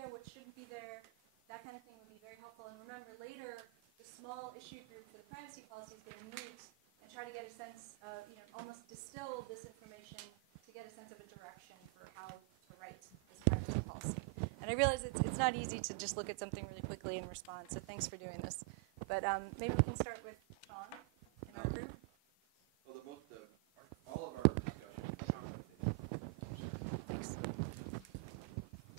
there, what shouldn't be there. That kind of thing would be very helpful. And remember, later, the small issue group for the privacy policy is going to meet and try to get a sense of, almost distill this information to get a sense of a direction for how to write this privacy policy. And I realize it's not easy to just look at something really quickly and respond, so thanks for doing this. But maybe we can start with Sean in our group. Well, all of our discussion, Thanks.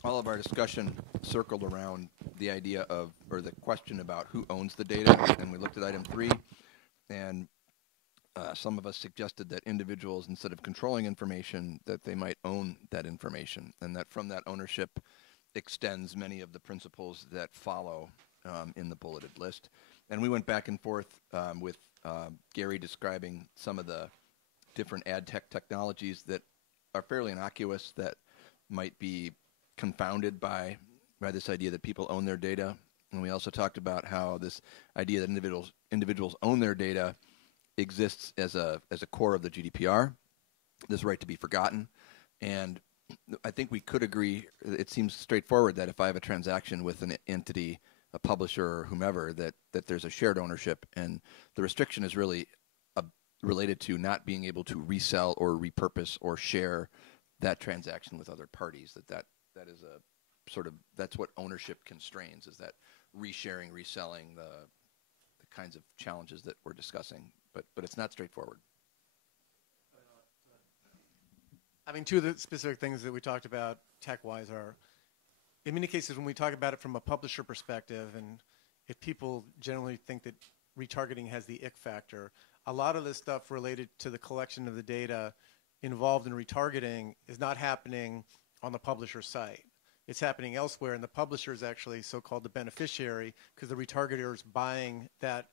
all of our discussion circled around the idea of, or the question about who owns the data, and we looked at item 3, and some of us suggested that individuals, instead of controlling information, that they might own that information, and that from that ownership extends many of the principles that follow in the bulleted list. And we went back and forth with Gary describing some of the different ad tech technologies that are fairly innocuous, that might be confounded by this idea that people own their data. And we also talked about how this idea that individuals own their data exists as a core of the GDPR, this right to be forgotten. And I think we could agree, it seems straightforward that if I have a transaction with an entity, a publisher or whomever, that there's a shared ownership, and the restriction is really related to not being able to resell or repurpose or share that transaction with other parties. That is a sort of, that's what ownership constrains, is that resharing, reselling, the kinds of challenges that we're discussing. But it's not straightforward. I mean, two of the specific things that we talked about tech-wise are, in many cases when we talk about it from a publisher perspective, and if people generally think that retargeting has the ick factor, a lot of the stuff related to the collection of the data involved in retargeting is not happening on the publisher site. It's happening elsewhere, and the publisher is actually so-called the beneficiary because the retargeter is buying that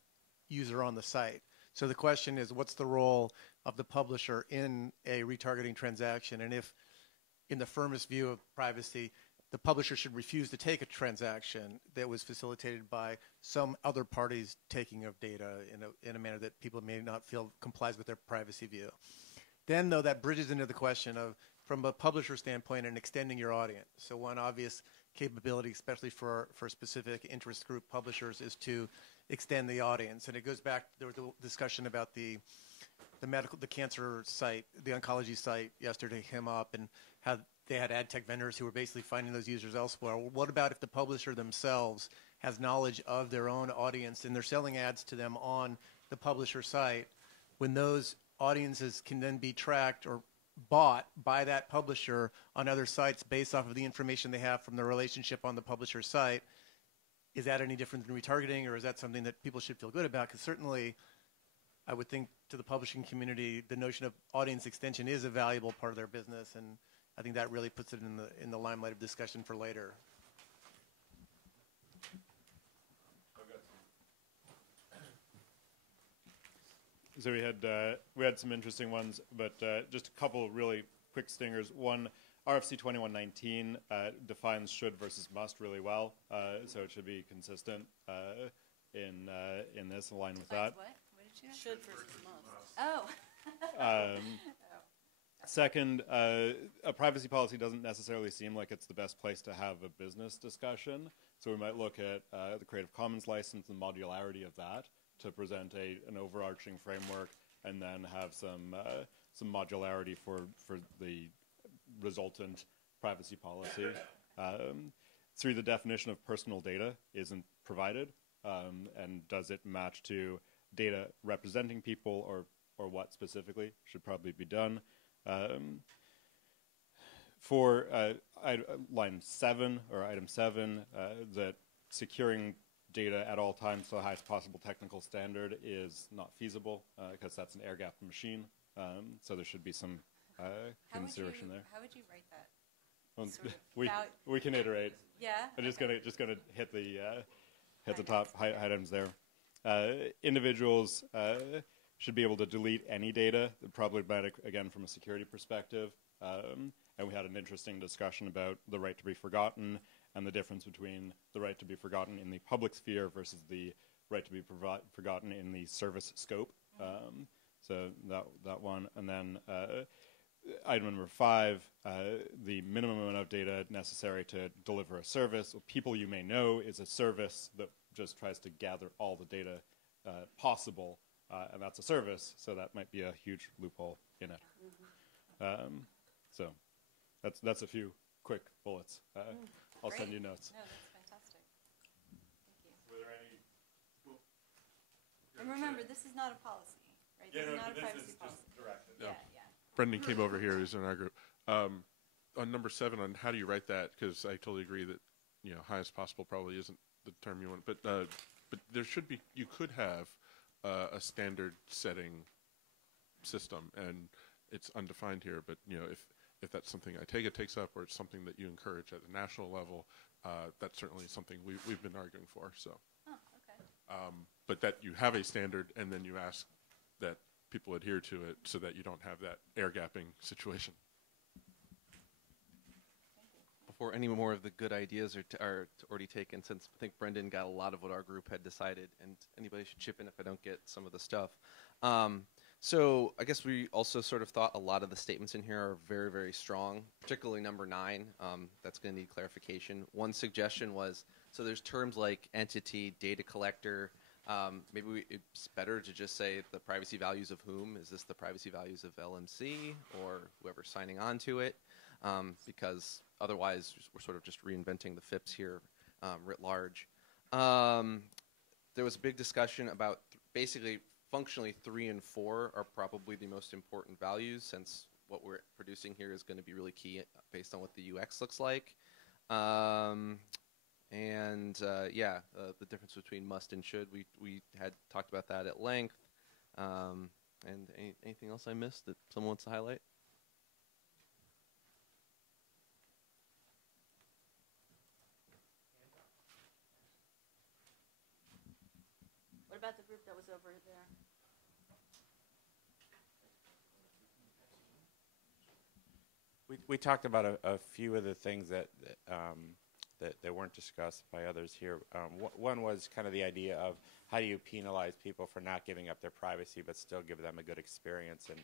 user on the site. So the question is, what's the role of the publisher in a retargeting transaction? And if, in the firmest view of privacy, the publisher should refuse to take a transaction that was facilitated by some other party's taking of data in a manner that people may not feel complies with their privacy view. Then, though, that bridges into the question of, from a publisher standpoint, and extending your audience. So one obvious capability, especially for specific interest group publishers, is to extend the audience. And it goes back, there was a discussion about the cancer site, the oncology site yesterday came up, and how they had ad tech vendors who were basically finding those users elsewhere. Well, what about if the publisher themselves has knowledge of their own audience and they're selling ads to them on the publisher site, when those audiences can then be tracked or bought by that publisher on other sites based off of the information they have from the relationship on the publisher site? Is that any different than retargeting, or is that something that people should feel good about? Because certainly, I would think to the publishing community, the notion of audience extension is a valuable part of their business, and I think that really puts it in the limelight of discussion for later. So we had some interesting ones, but just a couple really quick stingers. One, RFC 2119 defines should versus must really well, so it should be consistent in this, align with that. What? What did you have? Should versus must. Oh. Second, a privacy policy doesn't necessarily seem like it's the best place to have a business discussion, so we might look at the Creative Commons license and modularity of that to present an overarching framework, and then have some modularity for the resultant privacy policy. 3, the definition of personal data isn't provided, and does it match to data representing people, or what specifically should probably be done. For line 7, or item 7, that securing data at all times to the highest possible technical standard is not feasible, because that's an air-gapped machine. So there should be some consideration there. How would you write that? Well, we can iterate. Yeah. I'm just gonna hit the top items there. Individuals should be able to delete any data, problematic again from a security perspective. And we had an interesting discussion about the right to be forgotten, and the difference between the right to be forgotten in the public sphere versus the right to be forgotten in the service scope. So that one. And then item number 5, the minimum amount of data necessary to deliver a service. People you may know is a service that just tries to gather all the data possible, and that's a service, so that might be a huge loophole in it. So that's a few quick bullets. I'll send you notes. No, that's fantastic. Thank you. Were there any? And remember, this is not a policy, right? This is not a privacy policy. directed. Yeah, Yeah. yeah. Brendan came over here, who's in our group. On number 7, on how do you write that? Because I totally agree that highest possible probably isn't the term you want. But there should be. You could have a standard setting system, and it's undefined here. But if that's something I take it takes up, or it's something that you encourage at the national level, that's certainly something we've been arguing for. So, Oh, okay. but that you have a standard, and then you ask that people adhere to it, so that you don't have that air gapping situation. Before any more of the good ideas are already taken, since I think Brendan got a lot of what our group had decided, and anybody should chip in if I don't get some of the stuff. So I guess we also sort of thought a lot of the statements in here are very, very strong, particularly number 9. That's going to need clarification. One suggestion was, so there's terms like entity, data collector. Maybe it's better to just say the privacy values of whom. Is this the privacy values of LMC or whoever's signing on to it? Because otherwise we're sort of just reinventing the FIPS here writ large. There was a big discussion about basically functionally 3 and 4 are probably the most important values, since what we're producing here is going to be really key based on what the UX looks like. The difference between must and should, we had talked about that at length. And anything else I missed that someone wants to highlight? What about the group that was over there? We talked about a few of the things that weren't discussed by others here. One was kind of the idea of how do you penalize people for not giving up their privacy but still give them a good experience, and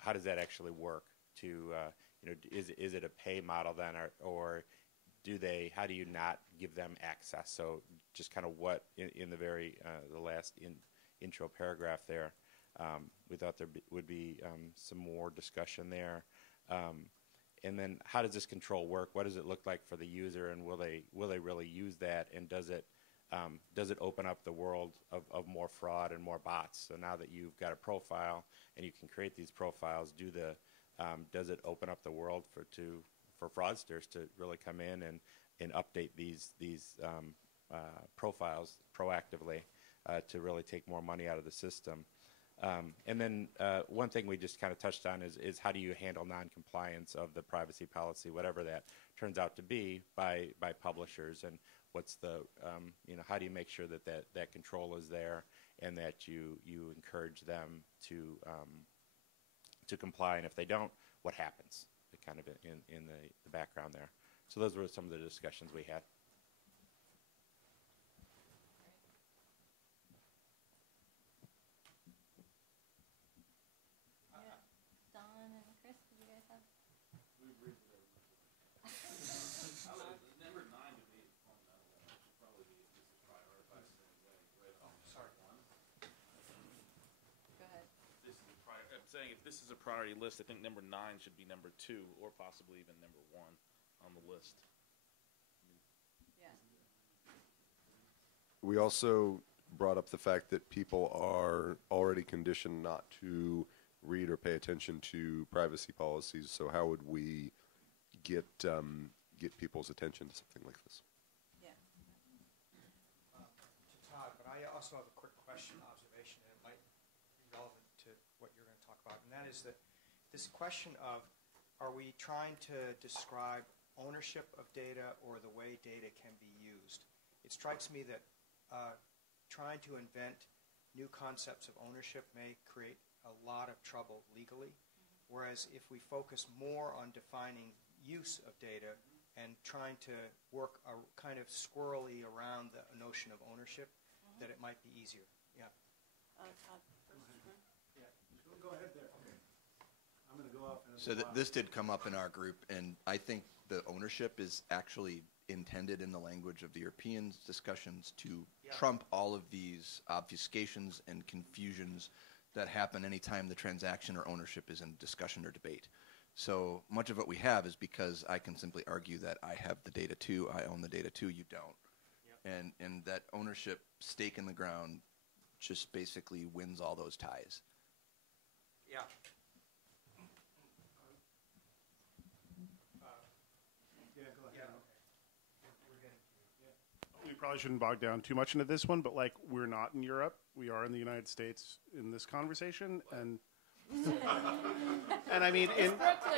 how does that actually work? Is it a pay model then, or how do you not give them access? So just kind of what in the the last intro paragraph there, we thought there would be some more discussion there. And then how does this control work? What does it look like for the user, and will they really use that? And does it open up the world of more fraud and more bots? So now that you've got a profile and you can create these profiles, does it open up the world for fraudsters to really come in and update these profiles proactively to really take more money out of the system? And then one thing we just kind of touched on is how do you handle non-compliance of the privacy policy, whatever that turns out to be, by publishers, and what's the how do you make sure that control is there, and that you encourage them to comply, and if they don't, what happens? Kind of in the background there. So those were some of the discussions we had. Don and Chris, did you guys have? Number 9 to me is fundamental. It should probably be just prioritized in any way. Right on start one. Go ahead. I'm saying if this is a priority list, I think number 9 should be number 2, or possibly even number 1 on the list. Yeah. We also brought up the fact that people are already conditioned not to read or pay attention to privacy policies. So how would we get people's attention to something like this? Yeah. To Todd, but I also have a quick question, observation, and it might be relevant to what you're going to talk about, and that is that this question of, are we trying to describe ownership of data or the way data can be used? It strikes me that trying to invent new concepts of ownership may create a lot of trouble legally, whereas if we focus more on defining use of data and trying to work kind of squirrely around the notion of ownership, that it might be easier. Yeah. Todd first. Yeah. Go ahead there. Okay. I'm going to go off in a So while. this did come up in our group, and I think the ownership is actually intended in the language of the European discussions to trump all of these obfuscations and confusions that happen anytime the transaction or ownership is in discussion or debate. So much of what we have is because I can simply argue that I have the data too, I own the data too, you don't. And that ownership stake in the ground just basically wins all those ties. Yeah. Yeah, go ahead. We're getting to you. We probably shouldn't bog down too much into this one, but like we're not in Europe, we are in the United States in this conversation, and and I mean in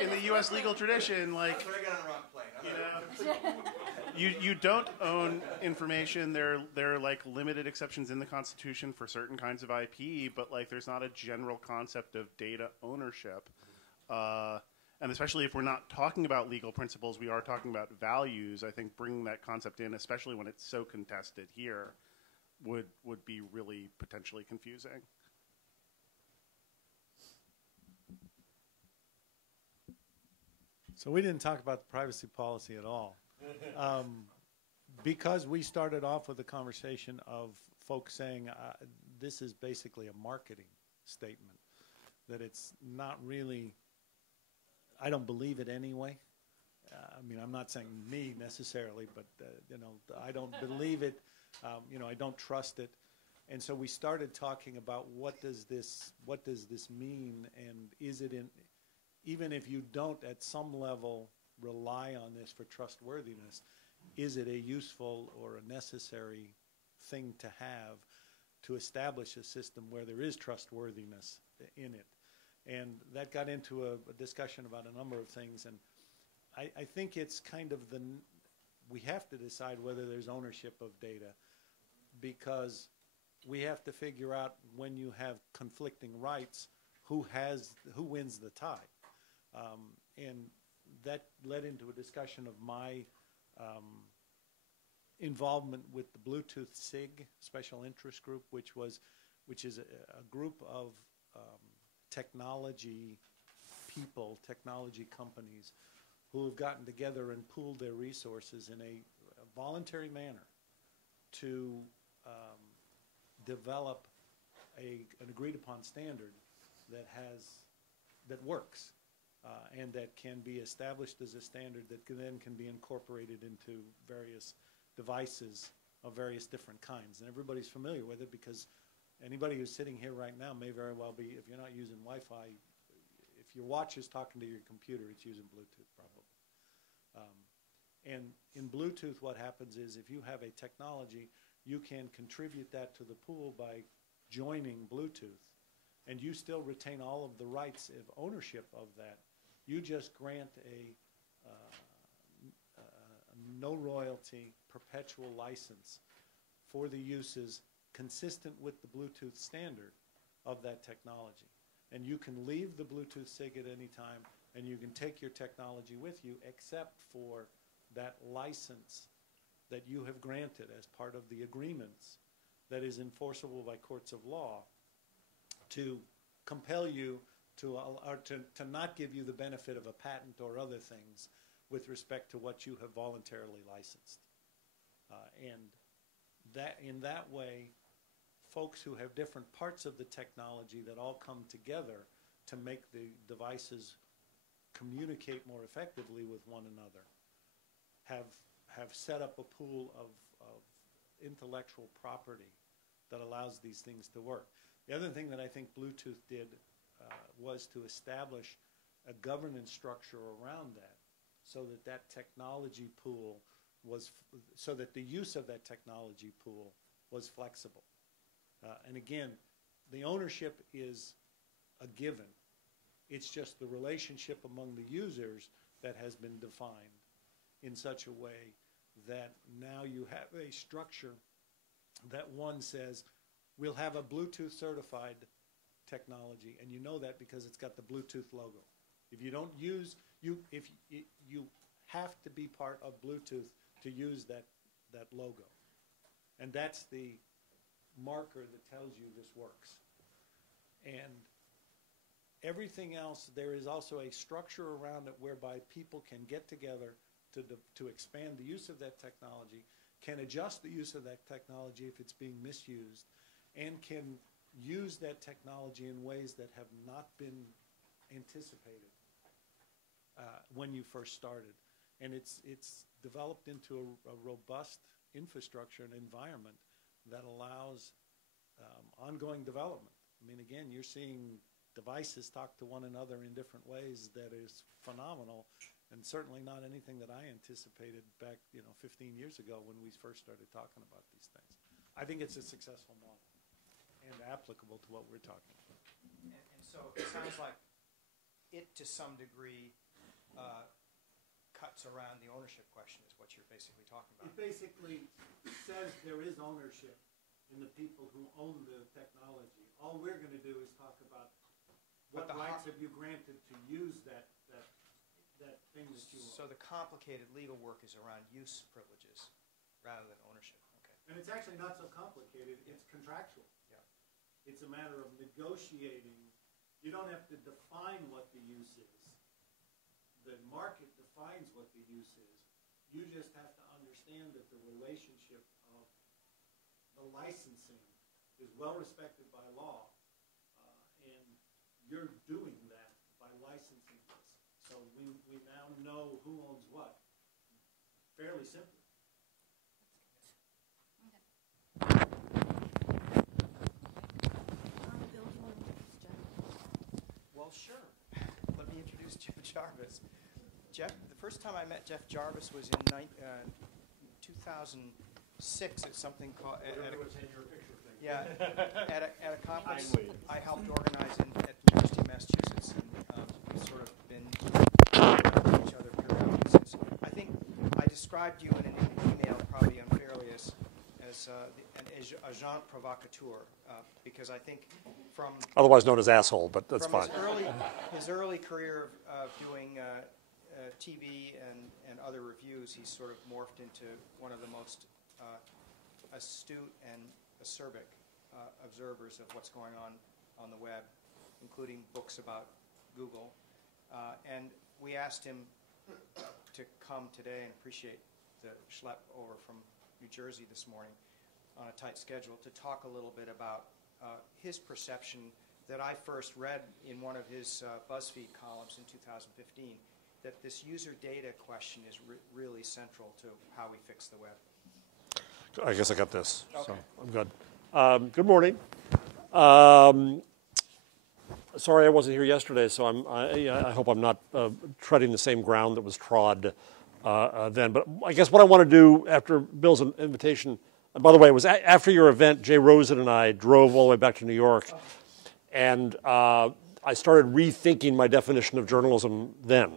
the U.S. legal tradition, like I got on the wrong plane. you don't own information. There are like limited exceptions in the Constitution for certain kinds of IP, but like there's not a general concept of data ownership. And especially if we're not talking about legal principles, we are talking about values. I think bringing that concept in, especially when it's so contested here, would be really potentially confusing. So we didn't talk about the privacy policy at all. Because we started off with a conversation of folks saying this is basically a marketing statement, that it's not really, I don't believe it anyway. I mean, I'm not saying me necessarily, but I don't believe it. I don't trust it. And so we started talking about what does this mean, and is it in, even if you don't at some level rely on this for trustworthiness, is it a useful or a necessary thing to have to establish a system where there is trustworthiness in it? And that got into a discussion about a number of things, and I think it's kind of we have to decide whether there's ownership of data, because we have to figure out, when you have conflicting rights, who wins the tie. And that led into a discussion of my involvement with the Bluetooth SIG Special Interest Group, which is a group of technology people, technology companies, who have gotten together and pooled their resources in a voluntary manner to develop an agreed-upon standard that works. And that can be established as a standard that then can be incorporated into various devices of various different kinds. And everybody's familiar with it, because anybody who's sitting here right now may very well be, if you're not using Wi-Fi, if your watch is talking to your computer, it's using Bluetooth probably. And in Bluetooth, what happens is, if you have a technology, you can contribute that to the pool by joining Bluetooth, and you still retain all of the rights of ownership of that. You just grant a no royalty perpetual license for the uses consistent with the Bluetooth standard of that technology. And you can leave the Bluetooth SIG at any time, and you can take your technology with you, except for that license that you have granted as part of the agreements that is enforceable by courts of law to compel you to not give you the benefit of a patent or other things with respect to what you have voluntarily licensed. And that in that way, folks who have different parts of the technology that all come together to make the devices communicate more effectively with one another have set up a pool of intellectual property that allows these things to work. The other thing that I think Bluetooth did was to establish a governance structure around that, so that that technology pool so that the use of that technology pool was flexible. And again, the ownership is a given. It's just the relationship among the users that has been defined in such a way that now you have a structure that one says, we'll have a Bluetooth certified technology, and you know that because it's got the Bluetooth logo. If you don't use, you have to be part of Bluetooth to use that logo. And that's the marker that tells you this works. And Everything else, there is also a structure around it whereby people can get together to expand the use of that technology, can adjust the use of that technology if it's being misused, and can use that technology in ways that have not been anticipated when you first started. And it's developed into a robust infrastructure and environment that allows ongoing development. I mean, again, you're seeing devices talk to one another in different ways that is phenomenal, and certainly not anything that I anticipated back, 15 years ago when we first started talking about these things. I think it's a successful model and applicable to what we're talking about. And so it sounds like it, to some degree, cuts around the ownership question is what you're basically talking about. It basically says there is ownership in the people who own the technology. All we're going to do is talk about what rights have you granted to use that thing that you own. So the complicated legal work is around use privileges rather than ownership. Okay. And it's actually not so complicated. It's contractual. Yeah. It's a matter of negotiating. You don't have to define what the use is. The market defines what the use is. You just have to understand that the relationship of the licensing is well respected by law, and you're doing that by licensing this. So we now know who owns what fairly simply. Well, sure. Let me introduce Jeff Jarvis. Jeff, the first time I met Jeff Jarvis was in 2006 at something called at a conference I helped organize at the University of Massachusetts, and we've sort of been around each other periodically since. I think I described you in an email, probably unfairly, as an agent provocateur, because I think from otherwise known as asshole, but that's fine. His early career of doing TV and other reviews, he's sort of morphed into one of the most astute and acerbic observers of what's going on the web, including books about Google. And we asked him to come today, and appreciate the schlep over from New Jersey this morning on a tight schedule, to talk a little bit about his perception that I first read in one of his BuzzFeed columns in 2015, that this user data question is really central to how we fix the web. I guess I got this, okay. So I'm good. Good morning. Sorry I wasn't here yesterday, so I hope I'm not treading the same ground that was trod then. But I guess what I want to do after Bill's invitation, and by the way, it was after your event, Jay Rosen and I drove all the way back to New York, and I started rethinking my definition of journalism then.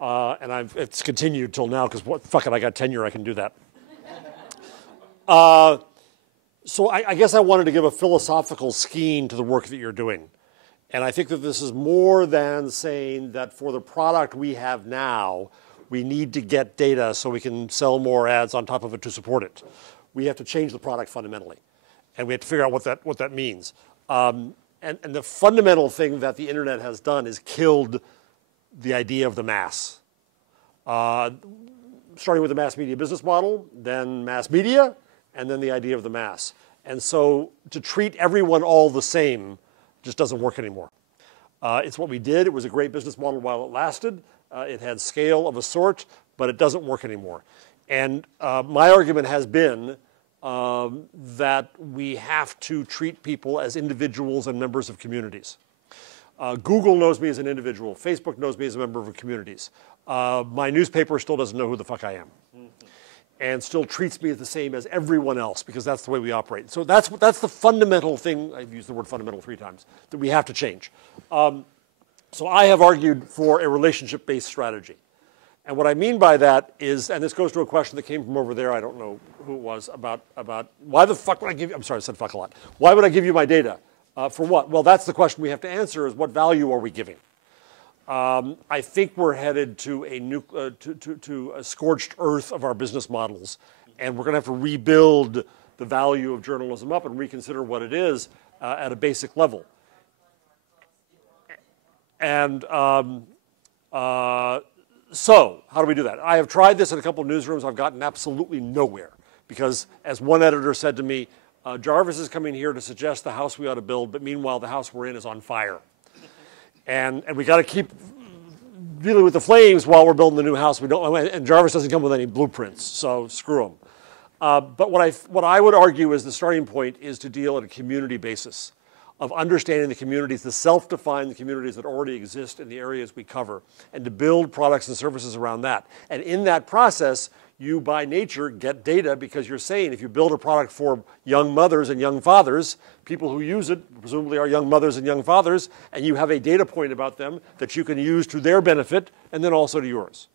And it's continued till now, because fuck it, I got tenure, I can do that. So I guess I wanted to give a philosophical scheme to the work that you're doing. And I think that this is more than saying that for the product we have now, we need to get data so we can sell more ads on top of it to support it. We have to change the product fundamentally. And we have to figure out what that means. And the fundamental thing that the internet has done is killed the idea of the mass. Starting with the mass media business model, then mass media, and then the idea of the mass. And so to treat everyone all the same just doesn't work anymore. It's what we did. It was a great business model while it lasted. It had scale of a sort, but it doesn't work anymore. And my argument has been that we have to treat people as individuals and members of communities. Google knows me as an individual. Facebook knows me as a member of communities. My newspaper still doesn't know who the fuck I am. And still treats me the same as everyone else, because that's the way we operate. So that's the fundamental thing, I've used the word fundamental 3 times, that we have to change. So I have argued for a relationship-based strategy. And what I mean by that is, and this goes to a question that came from over there, I don't know who it was, about why the fuck would I give you, I'm sorry, I said fuck a lot. Why would I give you my data? For what? Well, that's the question we have to answer, is what value are we giving? I think we're headed to a scorched earth of our business models, and we're going to have to rebuild the value of journalism up and reconsider what it is at a basic level. And so how do we do that? I have tried this in a couple of newsrooms. I've gotten absolutely nowhere because, as one editor said to me, Jarvis is coming here to suggest the house we ought to build, but meanwhile the house we're in is on fire. And we got to keep dealing with the flames while we're building the new house. And Jarvis doesn't come with any blueprints, so screw him. But what I would argue is the starting point is to deal at a community basis of understanding the communities, the self-defined communities that already exist in the areas we cover, and to build products and services around that. And in that process, you by nature get data because you're saying if you build a product for young mothers and young fathers, people who use it presumably are young mothers and young fathers, and you have a data point about them that you can use to their benefit and then also to yours.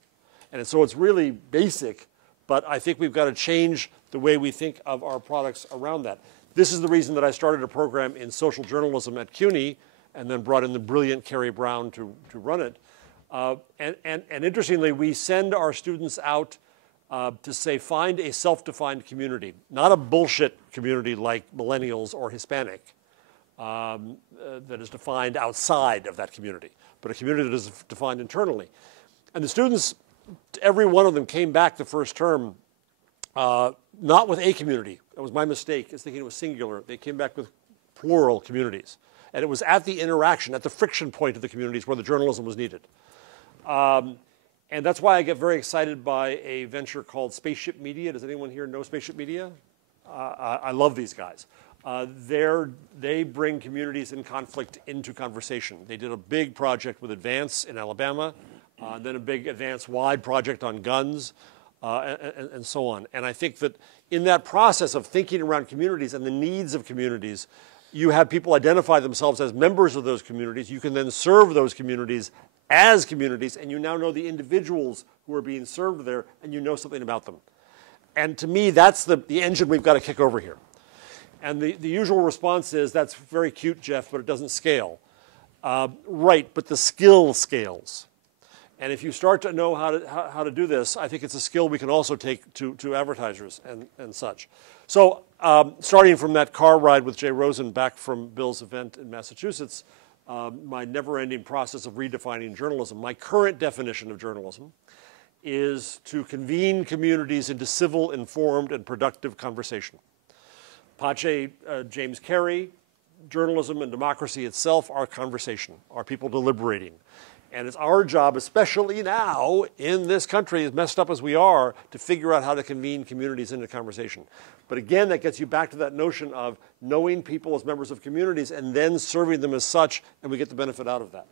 And so it's really basic, but I think we've got to change the way we think of our products around that. This is the reason that I started a program in social journalism at CUNY and then brought in the brilliant Carrie Brown to run it. And interestingly, we send our students out to say, find a self-defined community, not a bullshit community like millennials or Hispanic that is defined outside of that community, but a community that is defined internally. And the students, every one of them came back the first term not with a community. That was my mistake, is thinking it was singular. They came back with plural communities. And it was at the interaction, at the friction point of the communities where the journalism was needed. And that's why I get very excited by a venture called Spaceship Media. Does anyone here know Spaceship Media? I love these guys. They bring communities in conflict into conversation. They did a big project with Advance in Alabama, then a big Advance-wide project on guns, and so on. And I think that in that process of thinking around communities and the needs of communities, you have people identify themselves as members of those communities. You can then serve those communities as communities, and you now know the individuals who are being served there, and you know something about them. And to me, that's the engine we've got to kick over here. And the usual response is, that's very cute, Jeff, but it doesn't scale. Right, but the skill scales. And if you start to know how to do this, I think it's a skill we can also take to advertisers and such. So starting from that car ride with Jay Rosen back from Bill's event in Massachusetts, my never-ending process of redefining journalism, my current definition of journalism is to convene communities into civil, informed, and productive conversation. Pache James Carey, journalism and democracy itself are conversation, are people deliberating. And it's our job, especially now in this country, as messed up as we are, to figure out how to convene communities into conversation. But again, that gets you back to that notion of knowing people as members of communities and then serving them as such, and we get the benefit out of that.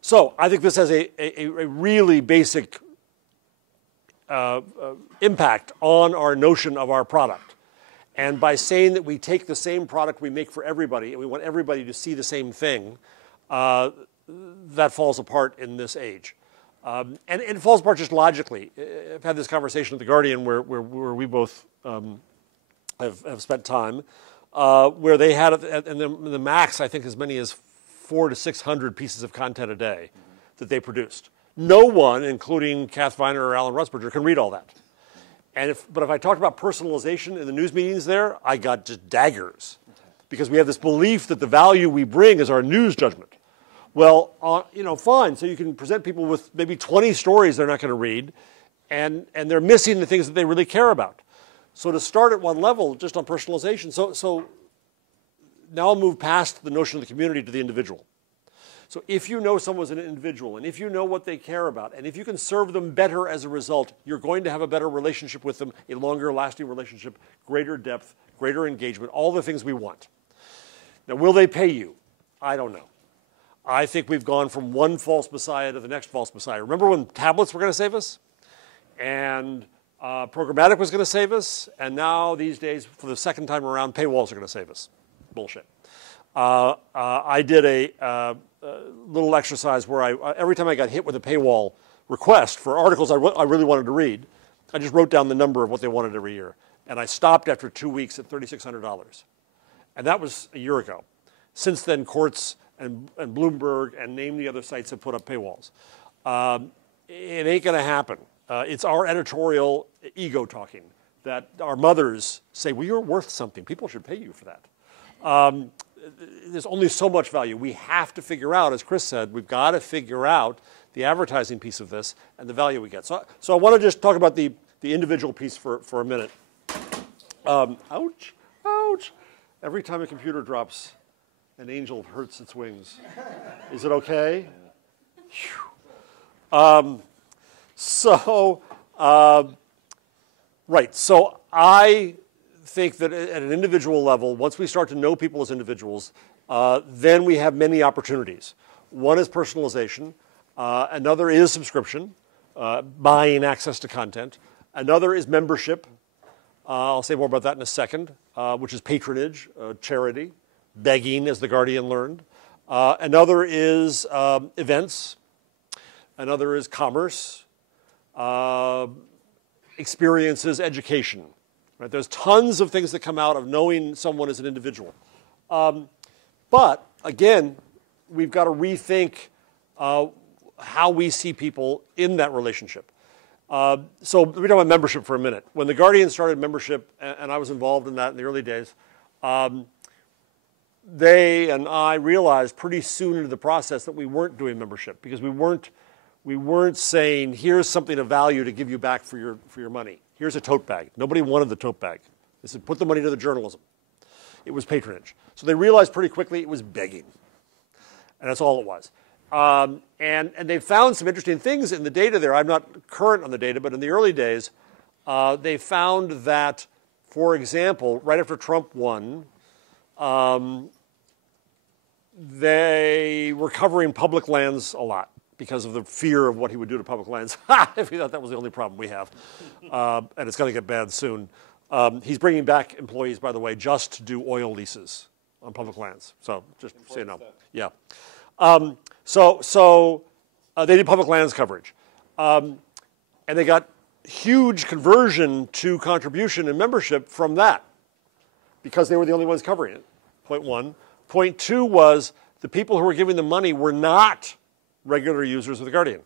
So I think this has a really basic impact on our notion of our product. And by saying that we take the same product we make for everybody, and we want everybody to see the same thing, that falls apart in this age. And it falls apart just logically. I've had this conversation at The Guardian where we both have spent time, where they had, and the max, I think, as many as 400 to 600 pieces of content a day that they produced. No one, including Kath Viner or Alan Rusbridger, can read all that. But if I talked about personalization in the news meetings there, I got just daggers. Because we have this belief that the value we bring is our news judgment. Well, fine. So you can present people with maybe 20 stories they're not going to read, and they're missing the things that they really care about. So to start at one level, just on personalization, so now I'll move past the notion of the community to the individual. So if you know someone's an individual, and if you know what they care about, and if you can serve them better as a result, you're going to have a better relationship with them, a longer lasting relationship, greater depth, greater engagement, all the things we want. Now, will they pay you? I don't know. I think we've gone from one false messiah to the next false messiah. Remember when tablets were going to save us? And programmatic was going to save us? And now, these days, for the second time around, paywalls are going to save us. Bullshit. I did a little exercise where every time I got hit with a paywall request for articles I really wanted to read, I just wrote down the number of what they wanted every year. And I stopped after 2 weeks at $3,600. And that was a year ago. Since then, Quartz and Bloomberg and name the other sites have put up paywalls. It ain't going to happen. It's our editorial ego talking that our mothers say, well, you're worth something. People should pay you for that. There's only so much value. We have to figure out, as Chris said, we've got to figure out the advertising piece of this and the value we get. So I want to just talk about the individual piece for a minute. Ouch, ouch. Every time a computer drops, an angel hurts its wings. Is it okay? Right, so I think that at an individual level, once we start to know people as individuals, then we have many opportunities. One is personalization. Another is subscription, buying access to content. Another is membership. I'll say more about that in a second, which is patronage, charity, begging, as The Guardian learned. Another is events. Another is commerce, experiences, education. Right? There's tons of things that come out of knowing someone as an individual. But, again, we've got to rethink how we see people in that relationship. So let me talk about membership for a minute. When The Guardian started membership, and I was involved in that in the early days, they and I realized pretty soon into the process that we weren't doing membership because we weren't saying, here's something of value to give you back for your money. Here's a tote bag. Nobody wanted the tote bag. They said, put the money to the journalism. It was patronage. So they realized pretty quickly it was begging. And that's all it was. And they found some interesting things in the data there. I'm not current on the data, but in the early days, they found that, for example, right after Trump won, they were covering public lands a lot because of the fear of what he would do to public lands. If he thought that was the only problem we have. And it's going to get bad soon. He's bringing back employees, by the way, just to do oil leases on public lands. So just so you know. Yeah. So they did public lands coverage. And they got huge conversion to contribution and membership from that because they were the only ones covering it, point one. Point two was the people who were giving the money were not regular users of The Guardian.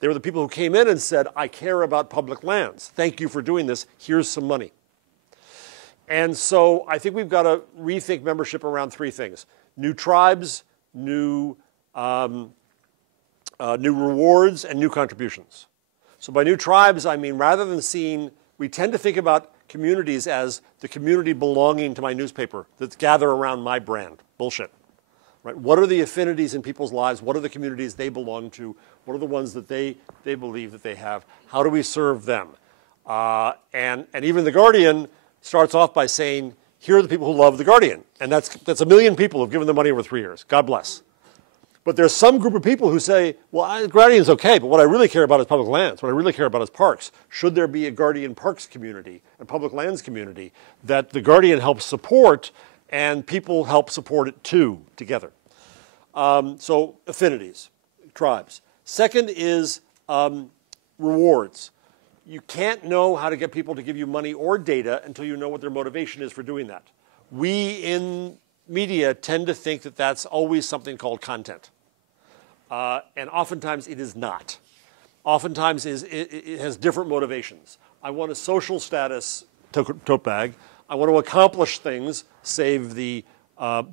They were the people who came in and said, I care about public lands. Thank you for doing this. Here's some money. And so I think we've got to rethink membership around three things. New tribes, new rewards, and new contributions. So by new tribes, I mean rather than seeing, we tend to think about communities as the community belonging to my newspaper that's gather around my brand. Bullshit. Right? What are the affinities in people's lives? What are the communities they belong to? What are the ones that they believe that they have? How do we serve them? And even The Guardian starts off by saying, here are the people who love The Guardian. And that's 1 million people who've given them money over 3 years. God bless. But there's some group of people who say, well, The Guardian's okay, but what I really care about is public lands. What I really care about is parks. Should there be a Guardian Parks community, a public lands community that The Guardian helps support and people help support it too, together? So affinities, tribes. Second is rewards. You can't know how to get people to give you money or data until you know what their motivation is for doing that. We in media tend to think that that's always something called content. And oftentimes it is not. Oftentimes it has different motivations. I want a social status tote bag. I want to accomplish things, save the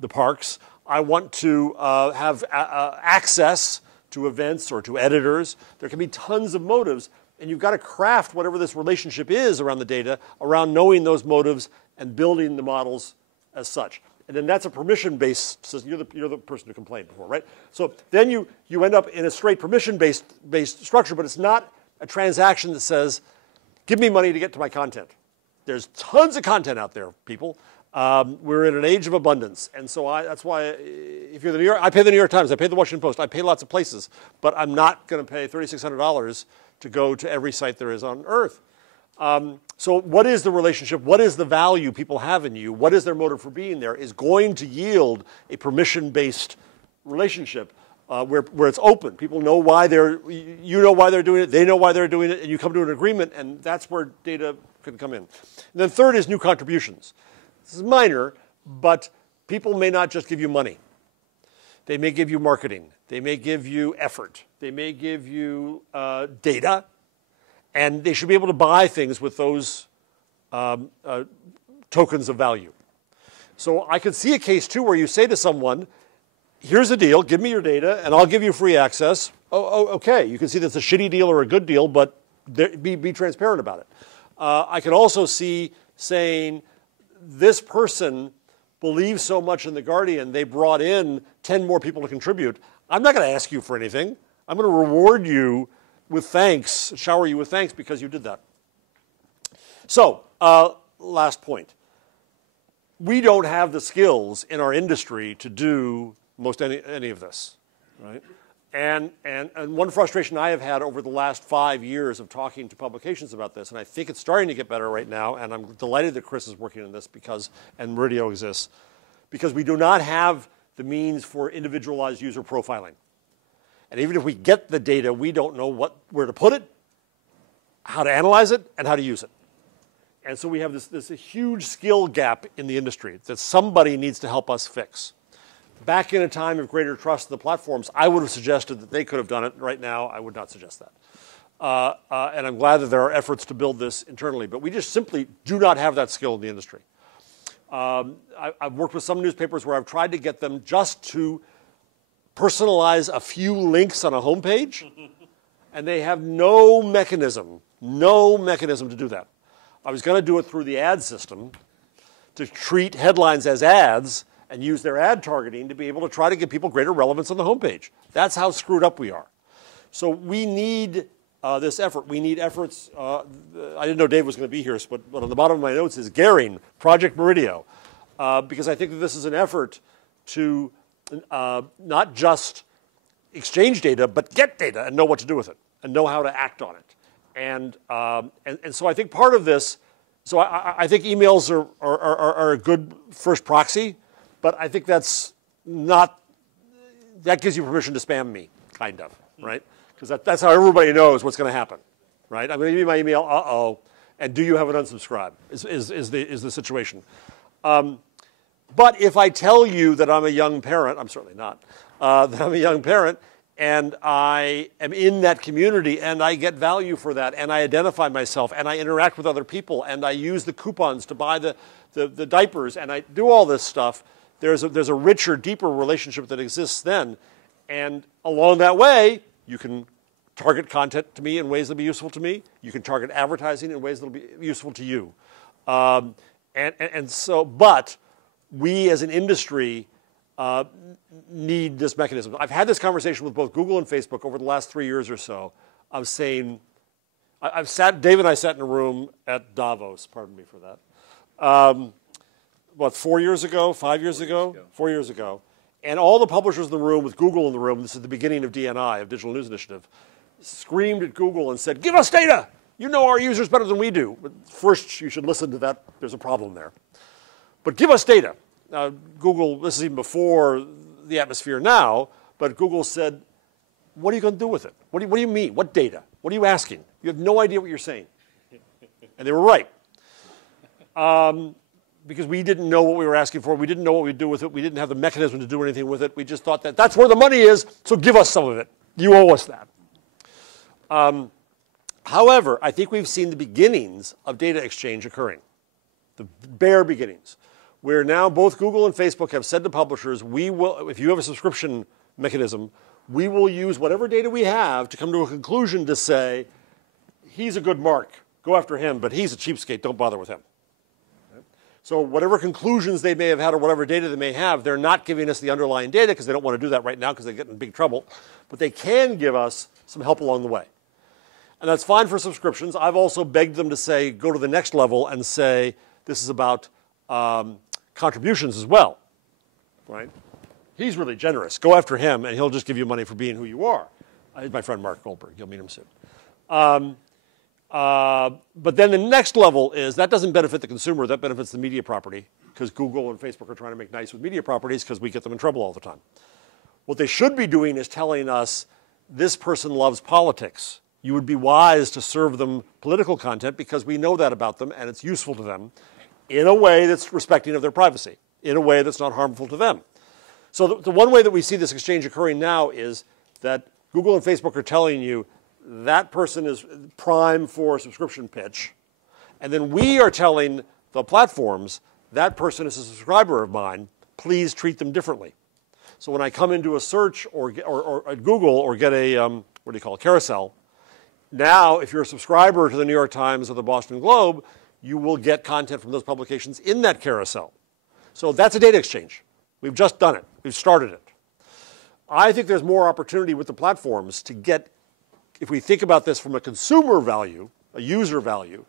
parks. I want to have access to events or to editors. There can be tons of motives, and you've got to craft whatever this relationship is around the data, around knowing those motives and building the models as such. And then that's a permission-based system. You're the person who complained before, right? So then you end up in a straight permission-based structure, but it's not a transaction that says, give me money to get to my content. There's tons of content out there, people. We're in an age of abundance. And so that's why if you're the New York, I pay the New York Times, I pay the Washington Post, I pay lots of places, but I'm not going to pay $3,600 to go to every site there is on Earth. So what is the relationship? What is the value people have in you? What is their motive for being there is going to yield a permission-based relationship where it's open. People know why you know why they're doing it, they know why they're doing it, and you come to an agreement, and that's where data can come in. And then third is new contributions. This is minor, but people may not just give you money. They may give you marketing. They may give you effort. They may give you data. And they should be able to buy things with those tokens of value. So I could see a case too where you say to someone, here's a deal, give me your data and I'll give you free access. Oh, okay, you can see that's a shitty deal or a good deal, but be transparent about it. I can also see saying this person believes so much in The Guardian, they brought in 10 more people to contribute. I'm not going to ask you for anything. I'm going to reward you with thanks, shower you with thanks because you did that. So, last point. We don't have the skills in our industry to do most any of this, right? And one frustration I have had over the last 5 years of talking to publications about this, and I think it's starting to get better right now, and I'm delighted that Chris is working on this and Meridio exists, because we do not have the means for individualized user profiling. And even if we get the data, we don't know where to put it, how to analyze it, and how to use it. And so we have this huge skill gap in the industry that somebody needs to help us fix. Back in a time of greater trust in the platforms, I would have suggested that they could have done it. Right now, I would not suggest that. And I'm glad that there are efforts to build this internally, but we just simply do not have that skill in the industry. I've worked with some newspapers where I've tried to get them just to personalize a few links on a homepage, and they have no mechanism to do that. I was going to do it through the ad system to treat headlines as ads and use their ad targeting to be able to try to give people greater relevance on the homepage. That's how screwed up we are. So we need this effort. We need efforts. I didn't know Dave was going to be here, but on the bottom of my notes is Gehring, Project Meridio, because I think that this is an effort to not just exchange data, but get data and know what to do with it and know how to act on it. And so I think part of this, so I think emails are a good first proxy, but I think that gives you permission to spam me, kind of, right? Because that's how everybody knows what's going to happen, right? I'm going to give you my email, and do you have an unsubscribe is the situation. But if I tell you that I'm a young parent, I'm certainly not, that I'm a young parent, and I am in that community, and I get value for that, and I identify myself, and I interact with other people, and I use the coupons to buy the diapers, and I do all this stuff, there's a richer, deeper relationship that exists then. And along that way, you can target content to me in ways that will be useful to me. You can target advertising in ways that will be useful to you. But we as an industry need this mechanism. I've had this conversation with both Google and Facebook over the last 3 years or so of saying, Dave and I sat in a room at Davos, pardon me for that, 4 years ago, 5 years ago? 4 years ago. And all the publishers in the room with Google in the room, this is the beginning of DNI, of Digital News Initiative, screamed at Google and said, give us data. You know our users better than we do. But first, you should listen to that. There's a problem there. But give us data. Google, this is even before the atmosphere now, but Google said, what are you going to do with it? What do you mean? What data? What are you asking? You have no idea what you're saying. And they were right. Because we didn't know what we were asking for. We didn't know what we'd do with it. We didn't have the mechanism to do anything with it. We just thought that that's where the money is, so give us some of it. You owe us that. However, I think we've seen the beginnings of data exchange occurring, the bare beginnings, where now both Google and Facebook have said to publishers, we will, if you have a subscription mechanism, we will use whatever data we have to come to a conclusion to say, he's a good mark, go after him, but he's a cheapskate, don't bother with him. So whatever conclusions they may have had or whatever data they may have, they're not giving us the underlying data because they don't want to do that right now because they get in big trouble. But they can give us some help along the way. And that's fine for subscriptions. I've also begged them to say, go to the next level and say, this is about contributions as well, right? He's really generous. Go after him and he'll just give you money for being who you are. My friend Mark Goldberg, you'll meet him soon. But then the next level is that doesn't benefit the consumer, that benefits the media property because Google and Facebook are trying to make nice with media properties because we get them in trouble all the time. What they should be doing is telling us this person loves politics. You would be wise to serve them political content because we know that about them and it's useful to them in a way that's respecting of their privacy, in a way that's not harmful to them. So the one way that we see this exchange occurring now is that Google and Facebook are telling you that person is prime for a subscription pitch. And then we are telling the platforms that person is a subscriber of mine. Please treat them differently. So when I come into a search or at Google or get a, what do you call it, carousel, now if you're a subscriber to the New York Times or the Boston Globe, you will get content from those publications in that carousel. So that's a data exchange. We've just done it. We've started it. I think there's more opportunity with the platforms to get, if we think about this from a consumer value, a user value,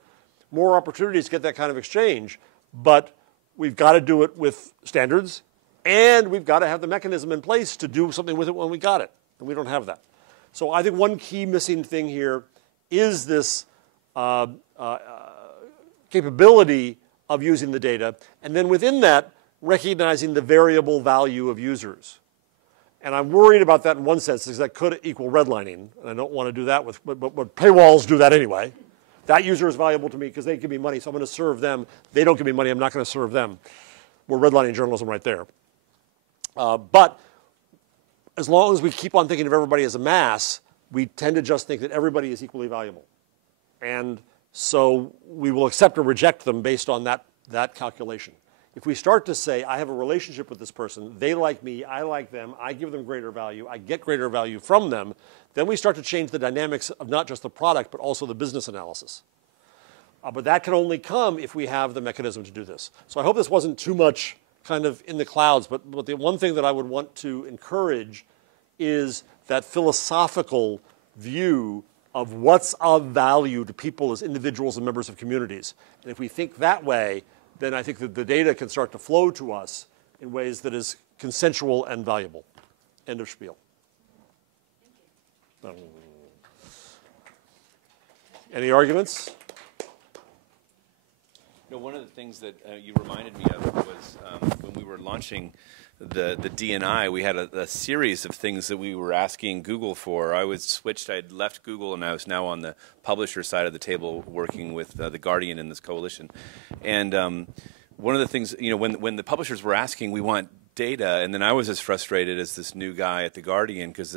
more opportunities to get that kind of exchange, but we've got to do it with standards, and we've got to have the mechanism in place to do something with it when we got it, and we don't have that. So I think one key missing thing here is this capability of using the data, and then within that, recognizing the variable value of users. And I'm worried about that in one sense, because that could equal redlining, and I don't want to do that with, but paywalls do that anyway. That user is valuable to me because they give me money, so I'm going to serve them. They don't give me money, I'm not going to serve them. We're redlining journalism right there. But as long as we keep on thinking of everybody as a mass, we tend to just think that everybody is equally valuable. And so we will accept or reject them based on that calculation. If we start to say, I have a relationship with this person, they like me, I like them, I give them greater value, I get greater value from them, then we start to change the dynamics of not just the product, but also the business analysis. But that can only come if we have the mechanism to do this. So I hope this wasn't too much kind of in the clouds, but the one thing that I would want to encourage is that philosophical view of what's of value to people as individuals and members of communities. And if we think that way, then I think that the data can start to flow to us in ways that is consensual and valuable. End of spiel. Any arguments? No, one of the things that you reminded me of was when we were launching the DNI, we had a series of things that we were asking Google for. I'd left Google, and I was now on the publisher side of the table working with The Guardian in this coalition. And one of the things, when the publishers were asking, we want data, and then I was as frustrated as this new guy at The Guardian because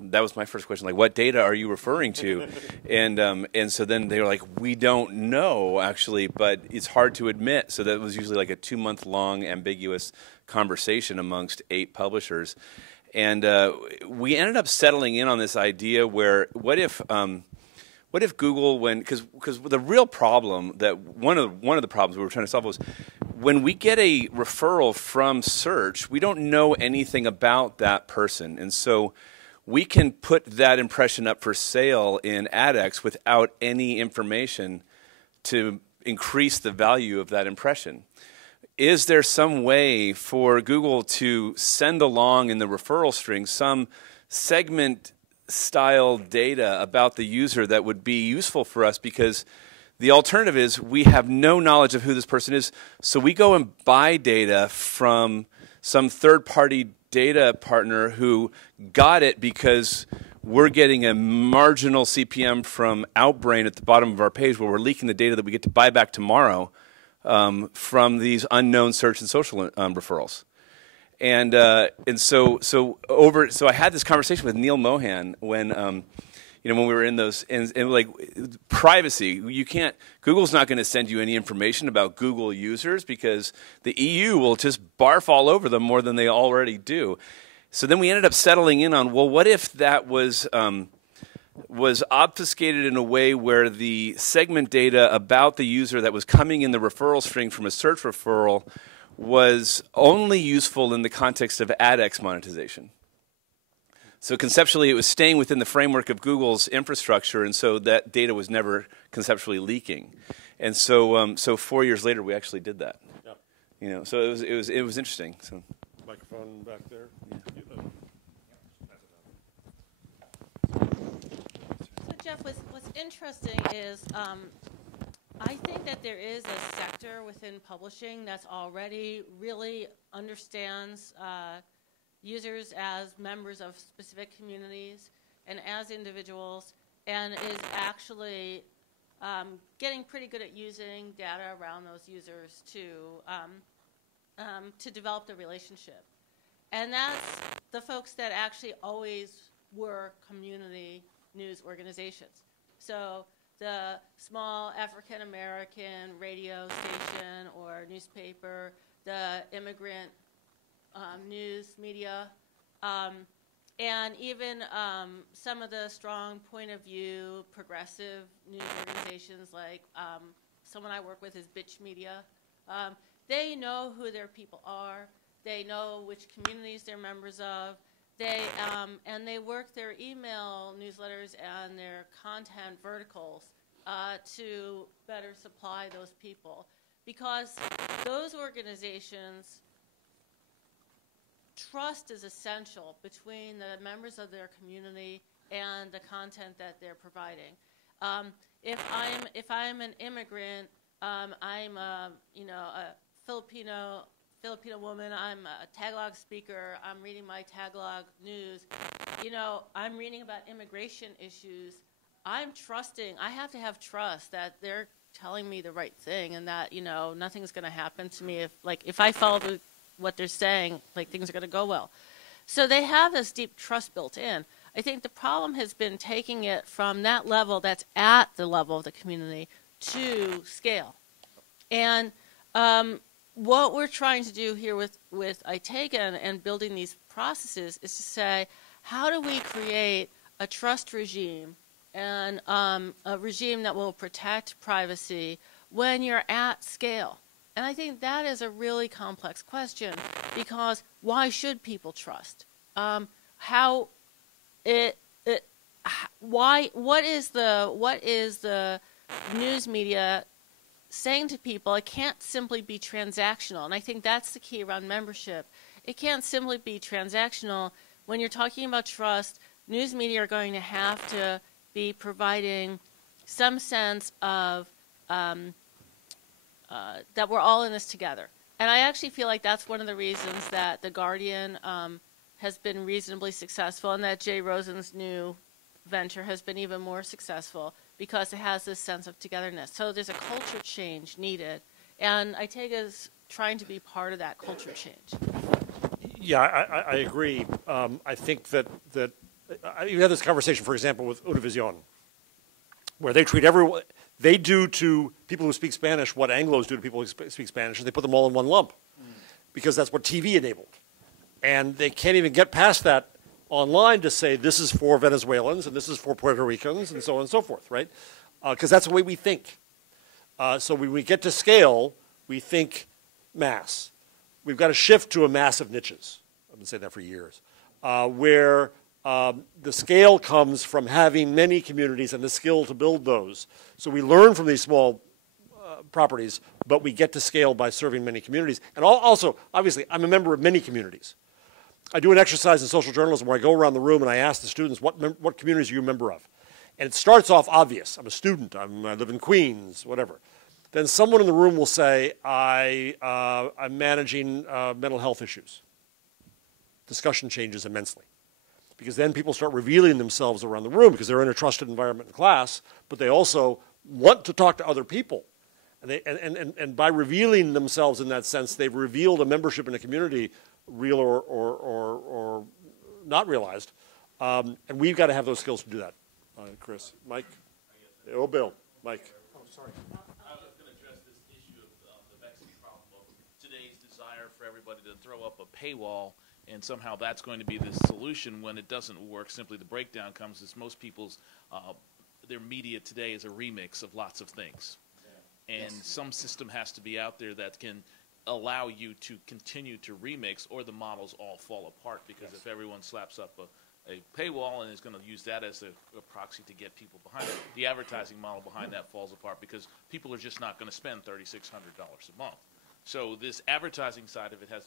that was my first question, like, what data are you referring to? And so then they were like, we don't know, actually, but it's hard to admit. So that was usually like a 2-month-long ambiguous conversation amongst 8 publishers. And we ended up settling in on this idea where what if Google, because the real problem that one of the problems we were trying to solve was when we get a referral from search, we don't know anything about that person, and so we can put that impression up for sale in AdX without any information to increase the value of that impression. Is there some way for Google to send along in the referral string some segment style data about the user that would be useful for us? Because the alternative is we have no knowledge of who this person is, so we go and buy data from some third-party data partner who got it because we're getting a marginal CPM from Outbrain at the bottom of our page where we're leaking the data that we get to buy back tomorrow from these unknown search and social referrals. And so I had this conversation with Neil Mohan when when we were in those, and like privacy, Google's not going to send you any information about Google users because the EU will just barf all over them more than they already do. So then we ended up settling in on, well, what if that was obfuscated in a way where the segment data about the user that was coming in the referral string from a search referral was only useful in the context of AdX monetization. So conceptually, it was staying within the framework of Google's infrastructure, and so that data was never conceptually leaking. And so, 4 years later, we actually did that. Yeah. So it was interesting. So. Microphone back there. Yeah. So Jeff, what's interesting is I think that there is a sector within publishing that's already really understands users as members of specific communities and as individuals, and is actually getting pretty good at using data around those users to develop the relationship. And that's the folks that actually always were community news organizations. So the small African American radio station or newspaper, the immigrant news media, and even some of the strong point of view progressive news organizations like someone I work with is Bitch Media. They know who their people are. They know which communities they're members of. And they work their email newsletters and their content verticals to better supply those people. Because those organizations, trust is essential between the members of their community and the content that they're providing. If I'm an immigrant, I'm a Filipino woman, I'm a Tagalog speaker, I'm reading my Tagalog news, I'm reading about immigration issues, I'm trusting, I have to have trust that they're telling me the right thing and that, nothing's going to happen to me if I follow what they're saying, things are going to go well. So they have this deep trust built in. I think the problem has been taking it from that level that's at the level of the community to scale. And what we're trying to do here with ITAGA and building these processes is to say, how do we create a trust regime and a regime that will protect privacy when you're at scale? And I think that is a really complex question, because why should people trust? What is the news media saying to people? It can't simply be transactional, and I think that's the key around membership. It can't simply be transactional. When you're talking about trust, news media are going to have to be providing some sense of that we're all in this together. And I actually feel like that's one of the reasons that The Guardian has been reasonably successful, and that Jay Rosen's new venture has been even more successful, because it has this sense of togetherness. So there's a culture change needed, and ITAGA is trying to be part of that culture change. Yeah, I agree. I think that you had this conversation, for example, with Univision, where they treat everyone, they do to people who speak Spanish what Anglos do to people who speak Spanish, and they put them all in one lump, because that's what TV enabled. And they can't even get past that online to say this is for Venezuelans and this is for Puerto Ricans and so on and so forth, right? Because that's the way we think. So when we get to scale, we think mass. We've got to shift to a mass of niches. I've been saying that for years, where the scale comes from having many communities and the skill to build those. So we learn from these small properties, but we get to scale by serving many communities. And also, obviously, I'm a member of many communities. I do an exercise in social journalism where I go around the room and I ask the students, what communities are you a member of? And it starts off obvious. I'm a student. I live in Queens, whatever. Then someone in the room will say, I'm managing mental health issues. Discussion changes immensely, because then people start revealing themselves around the room because they're in a trusted environment in class, but they also want to talk to other people. And by revealing themselves in that sense, they've revealed a membership in a community, real or not realized. And we've got to have those skills to do that. Chris, Mike, Bill, Mike. Oh, sorry. I was going to address this issue of the vexing problem of today's desire for everybody to throw up a paywall, and somehow that's going to be the solution when it doesn't work. Simply the breakdown comes as most people's, their media today is a remix of lots of things. Yeah. And some system has to be out there that can allow you to continue to remix, or the models all fall apart, because if everyone slaps up a paywall and is going to use that as a proxy to get people behind it, the advertising model behind that falls apart, because people are just not going to spend $3,600 a month. So this advertising side of it has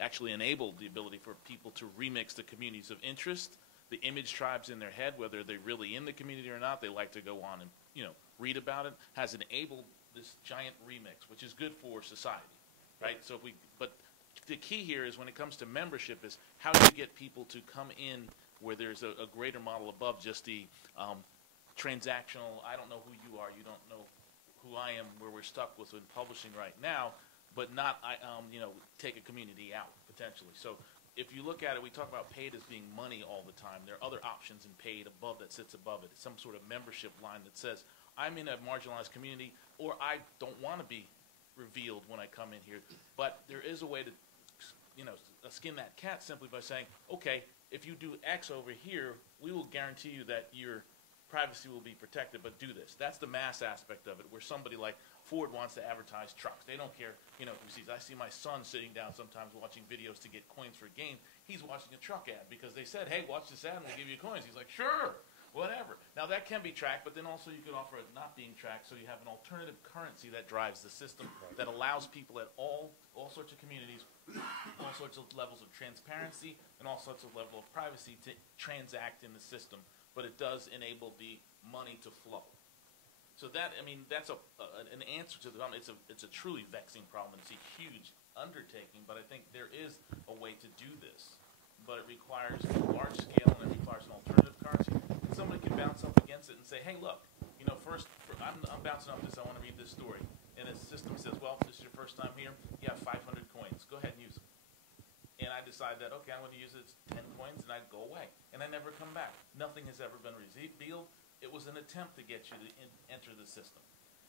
actually enabled the ability for people to remix the communities of interest, the image tribes in their head, whether they're really in the community or not. They like to go on and read about it. Has enabled this giant remix, which is good for society, right? So but the key here is, when it comes to membership, is how do you get people to come in where there's a greater model above just the transactional, I don't know who you are, you don't know who I am, where we're stuck with in publishing right now, but not take a community out potentially. So if you look at it, we talk about paid as being money all the time. There are other options in paid above that sits above it. It's some sort of membership line that says, I'm in a marginalized community, or I don't want to be revealed when I come in here. But there is a way to, skin that cat simply by saying, okay, if you do X over here, we will guarantee you that your privacy will be protected, but do this. That's the mass aspect of it, where somebody like Ford wants to advertise trucks. They don't care, who sees. I see my son sitting down sometimes watching videos to get coins for a game. He's watching a truck ad because they said, hey, watch this ad and we'll give you coins. He's like, sure, whatever. Now, that can be tracked, but then also you could offer it not being tracked, so you have an alternative currency that drives the system that allows people at all sorts of communities, all sorts of levels of transparency, and all sorts of level of privacy to transact in the system. But it does enable the money to flow. So that, that's an answer to the problem. It's a truly vexing problem. It's a huge undertaking, but I think there is a way to do this. But it requires large scale, and it requires an alternative currency. And somebody can bounce up against it and say, hey, look, I'm bouncing off this. I want to read this story. And the system says, well, this is your first time here. You have 500 coins. Go ahead and use them. And I decide that, okay, I'm going to use it. It's 10 coins, and I go away. And I never come back. Nothing has ever been revealed. It was an attempt to get you to enter the system.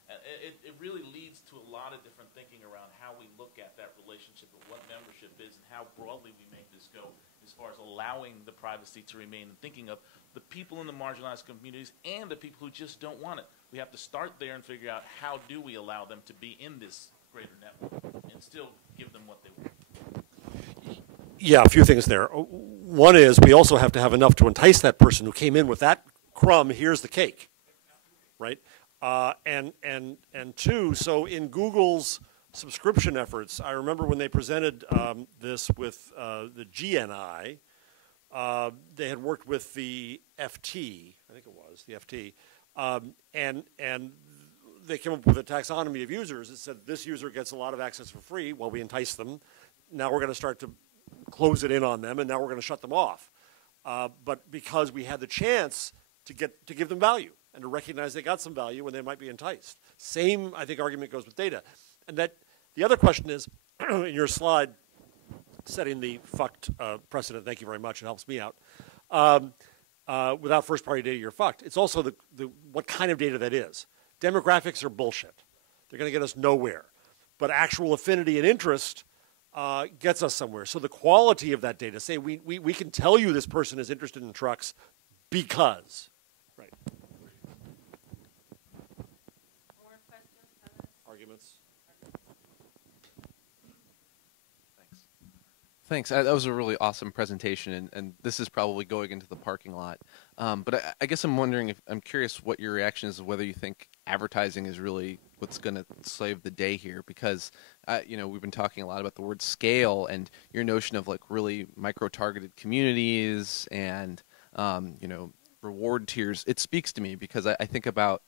It really leads to a lot of different thinking around how we look at that relationship of what membership is and how broadly we make this go as far as allowing the privacy to remain and thinking of the people in the marginalized communities and the people who just don't want it. We have to start there and figure out how do we allow them to be in this greater network and still give them what they want. Yeah, a few things there. One is we also have to have enough to entice that person who came in with that crumb, here's the cake, right? And two, so in Google's subscription efforts, I remember when they presented this with the GNI, they had worked with the FT, I think it was, the FT, and they came up with a taxonomy of users that said this user gets a lot of access for free while we entice them. Now we're going to start to close it in on them, and now we're going to shut them off. But because we had the chance to give them value and to recognize they got some value when they might be enticed. Same, I think, argument goes with data. And that the other question is, in your slide, setting the fucked precedent, thank you very much, it helps me out. Without first-party data, you're fucked. It's also what kind of data that is. Demographics are bullshit. They're going to get us nowhere. But actual affinity and interest gets us somewhere. So the quality of that data, say we can tell you this person is interested in trucks because, right? More questions, comments? Arguments? Thanks. That was a really awesome presentation, and this is probably going into the parking lot. But I guess I'm wondering, I'm curious what your reaction is, whether you think advertising is really what's going to save the day here, because we've been talking a lot about the word scale and your notion of like really micro-targeted communities and reward tiers. It speaks to me because I think about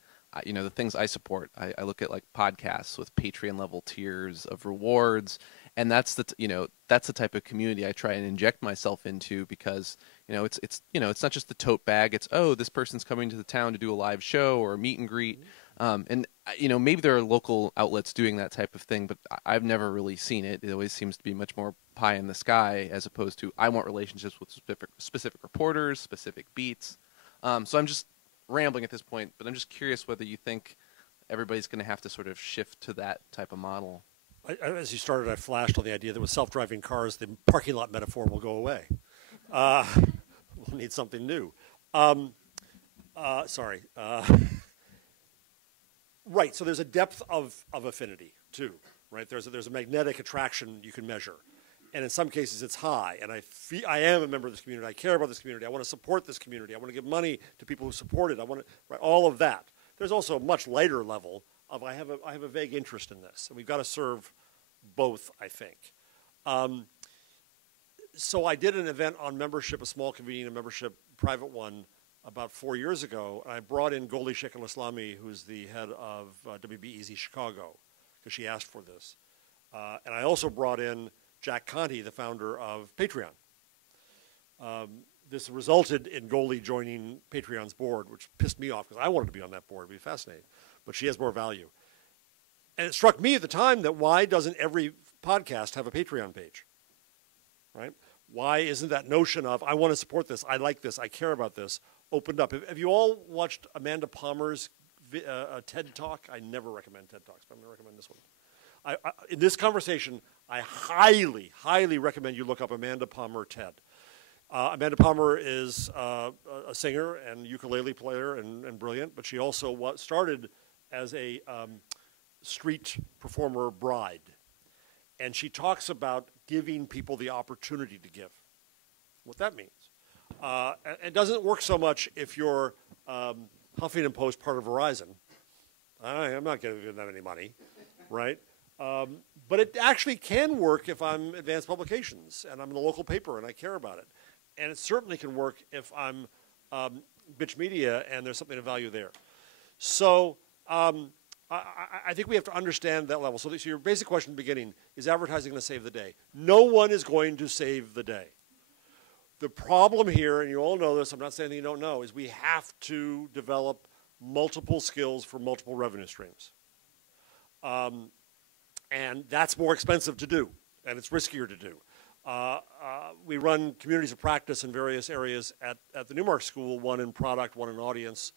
the things I support. I look at like podcasts with Patreon level tiers of rewards. And that's that's the type of community I try and inject myself into because it's not just the tote bag. It's this person's coming to the town to do a live show or a meet and greet, and maybe there are local outlets doing that type of thing, but I've never really seen it. It always seems to be much more pie in the sky as opposed to I want relationships with specific reporters, specific beats. So I'm just rambling at this point, but I'm just curious whether you think everybody's going to have to sort of shift to that type of model. As you started, I flashed on the idea that with self-driving cars, the parking lot metaphor will go away. We'll need something new. Sorry. Right, so there's a depth of affinity, too, right? There's a magnetic attraction you can measure. And in some cases, it's high. And I am a member of this community. I care about this community. I want to support this community. I want to give money to people who support it. I want to, right, all of that. There's also a much lighter level of I have a vague interest in this, and we've got to serve both, I think. So I did an event on membership, a small convening membership, private one, about 4 years ago, and I brought in Goldie Sheikh al-Islami, who's the head of WBEZ Chicago, because she asked for this. And I also brought in Jack Conte, the founder of Patreon. This resulted in Goldie joining Patreon's board, which pissed me off because I wanted to be on that board. It'd be fascinating. But she has more value. And it struck me at the time that why doesn't every podcast have a Patreon page, right? Why isn't that notion of, I want to support this, I like this, I care about this, opened up? Have you all watched Amanda Palmer's TED Talk? I never recommend TED Talks, but I'm going to recommend this one. In this conversation, I highly, highly recommend you look up Amanda Palmer TED. Amanda Palmer is a singer and ukulele player and brilliant, but she also started as a street performer bride. And she talks about giving people the opportunity to give. What that means. It doesn't work so much if you're Huffington Post part of Verizon. I'm not giving them any money, right? But it actually can work if I'm Advanced Publications and I'm in the local paper and I care about it. And it certainly can work if I'm Bitch Media and there's something of value there. So I think we have to understand that level. So your basic question at the beginning, is advertising going to save the day? No one is going to save the day. The problem here, and you all know this, I'm not saying that you don't know, is we have to develop multiple skills for multiple revenue streams. And that's more expensive to do, and it's riskier to do. We run communities of practice in various areas at the Newmark School, one in product, one in audience.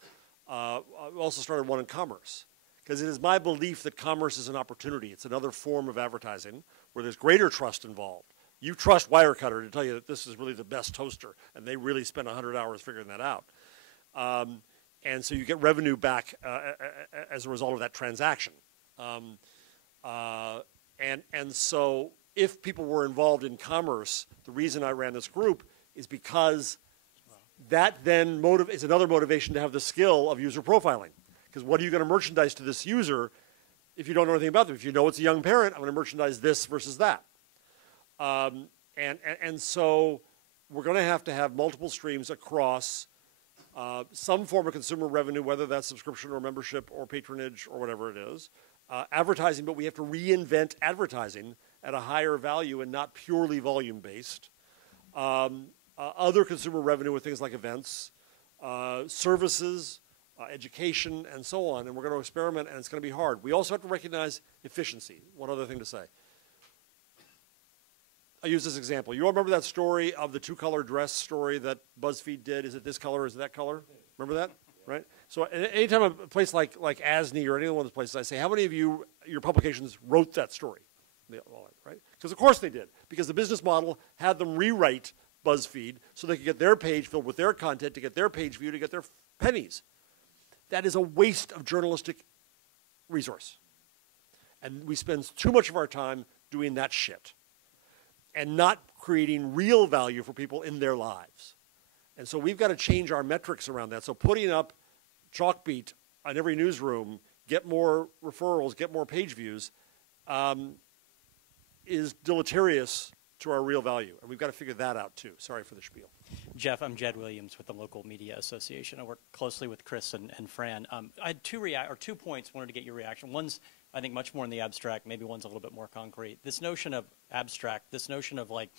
We also started one in commerce, because it is my belief that commerce is an opportunity. It's another form of advertising where there's greater trust involved. You trust Wirecutter to tell you that this is really the best toaster, and they really spent 100 hours figuring that out. And so you get revenue back as a result of that transaction. And so if people were involved in commerce, the reason I ran this group is because that then is another motivation to have the skill of user profiling. Because what are you going to merchandise to this user if you don't know anything about them? If you know it's a young parent, I'm going to merchandise this versus that. And so we're going to have multiple streams across some form of consumer revenue, whether that's subscription or membership or patronage or whatever it is. Advertising, but we have to reinvent advertising at a higher value and not purely volume-based. Other consumer revenue with things like events, services, education, and so on. And we're going to experiment, and it's going to be hard. We also have to recognize efficiency. One other thing to say. I use this example. You all remember that story of the two-color dress story that BuzzFeed did? Is it this color? Is it that color? Remember that? Right? So anytime a place like ASNI or any one of those places, I say, how many of you, your publications, wrote that story? Right? Because of course they did. Because the business model had them rewrite BuzzFeed so they could get their page filled with their content, to get their page view, to get their pennies. That is a waste of journalistic resource. And we spend too much of our time doing that shit and not creating real value for people in their lives. And so we've got to change our metrics around that. So putting up Chalkbeat on every newsroom, get more referrals, get more page views, is deleterious to our real value. And we've got to figure that out too. Sorry for the spiel. Jeff, I'm Jed Williams with the Local Media Association. I work closely with Chris and Fran. I had two points, wanted to get your reaction. One's, I think, much more in the abstract. Maybe one's a little bit more concrete. This notion of abstract, this notion of like,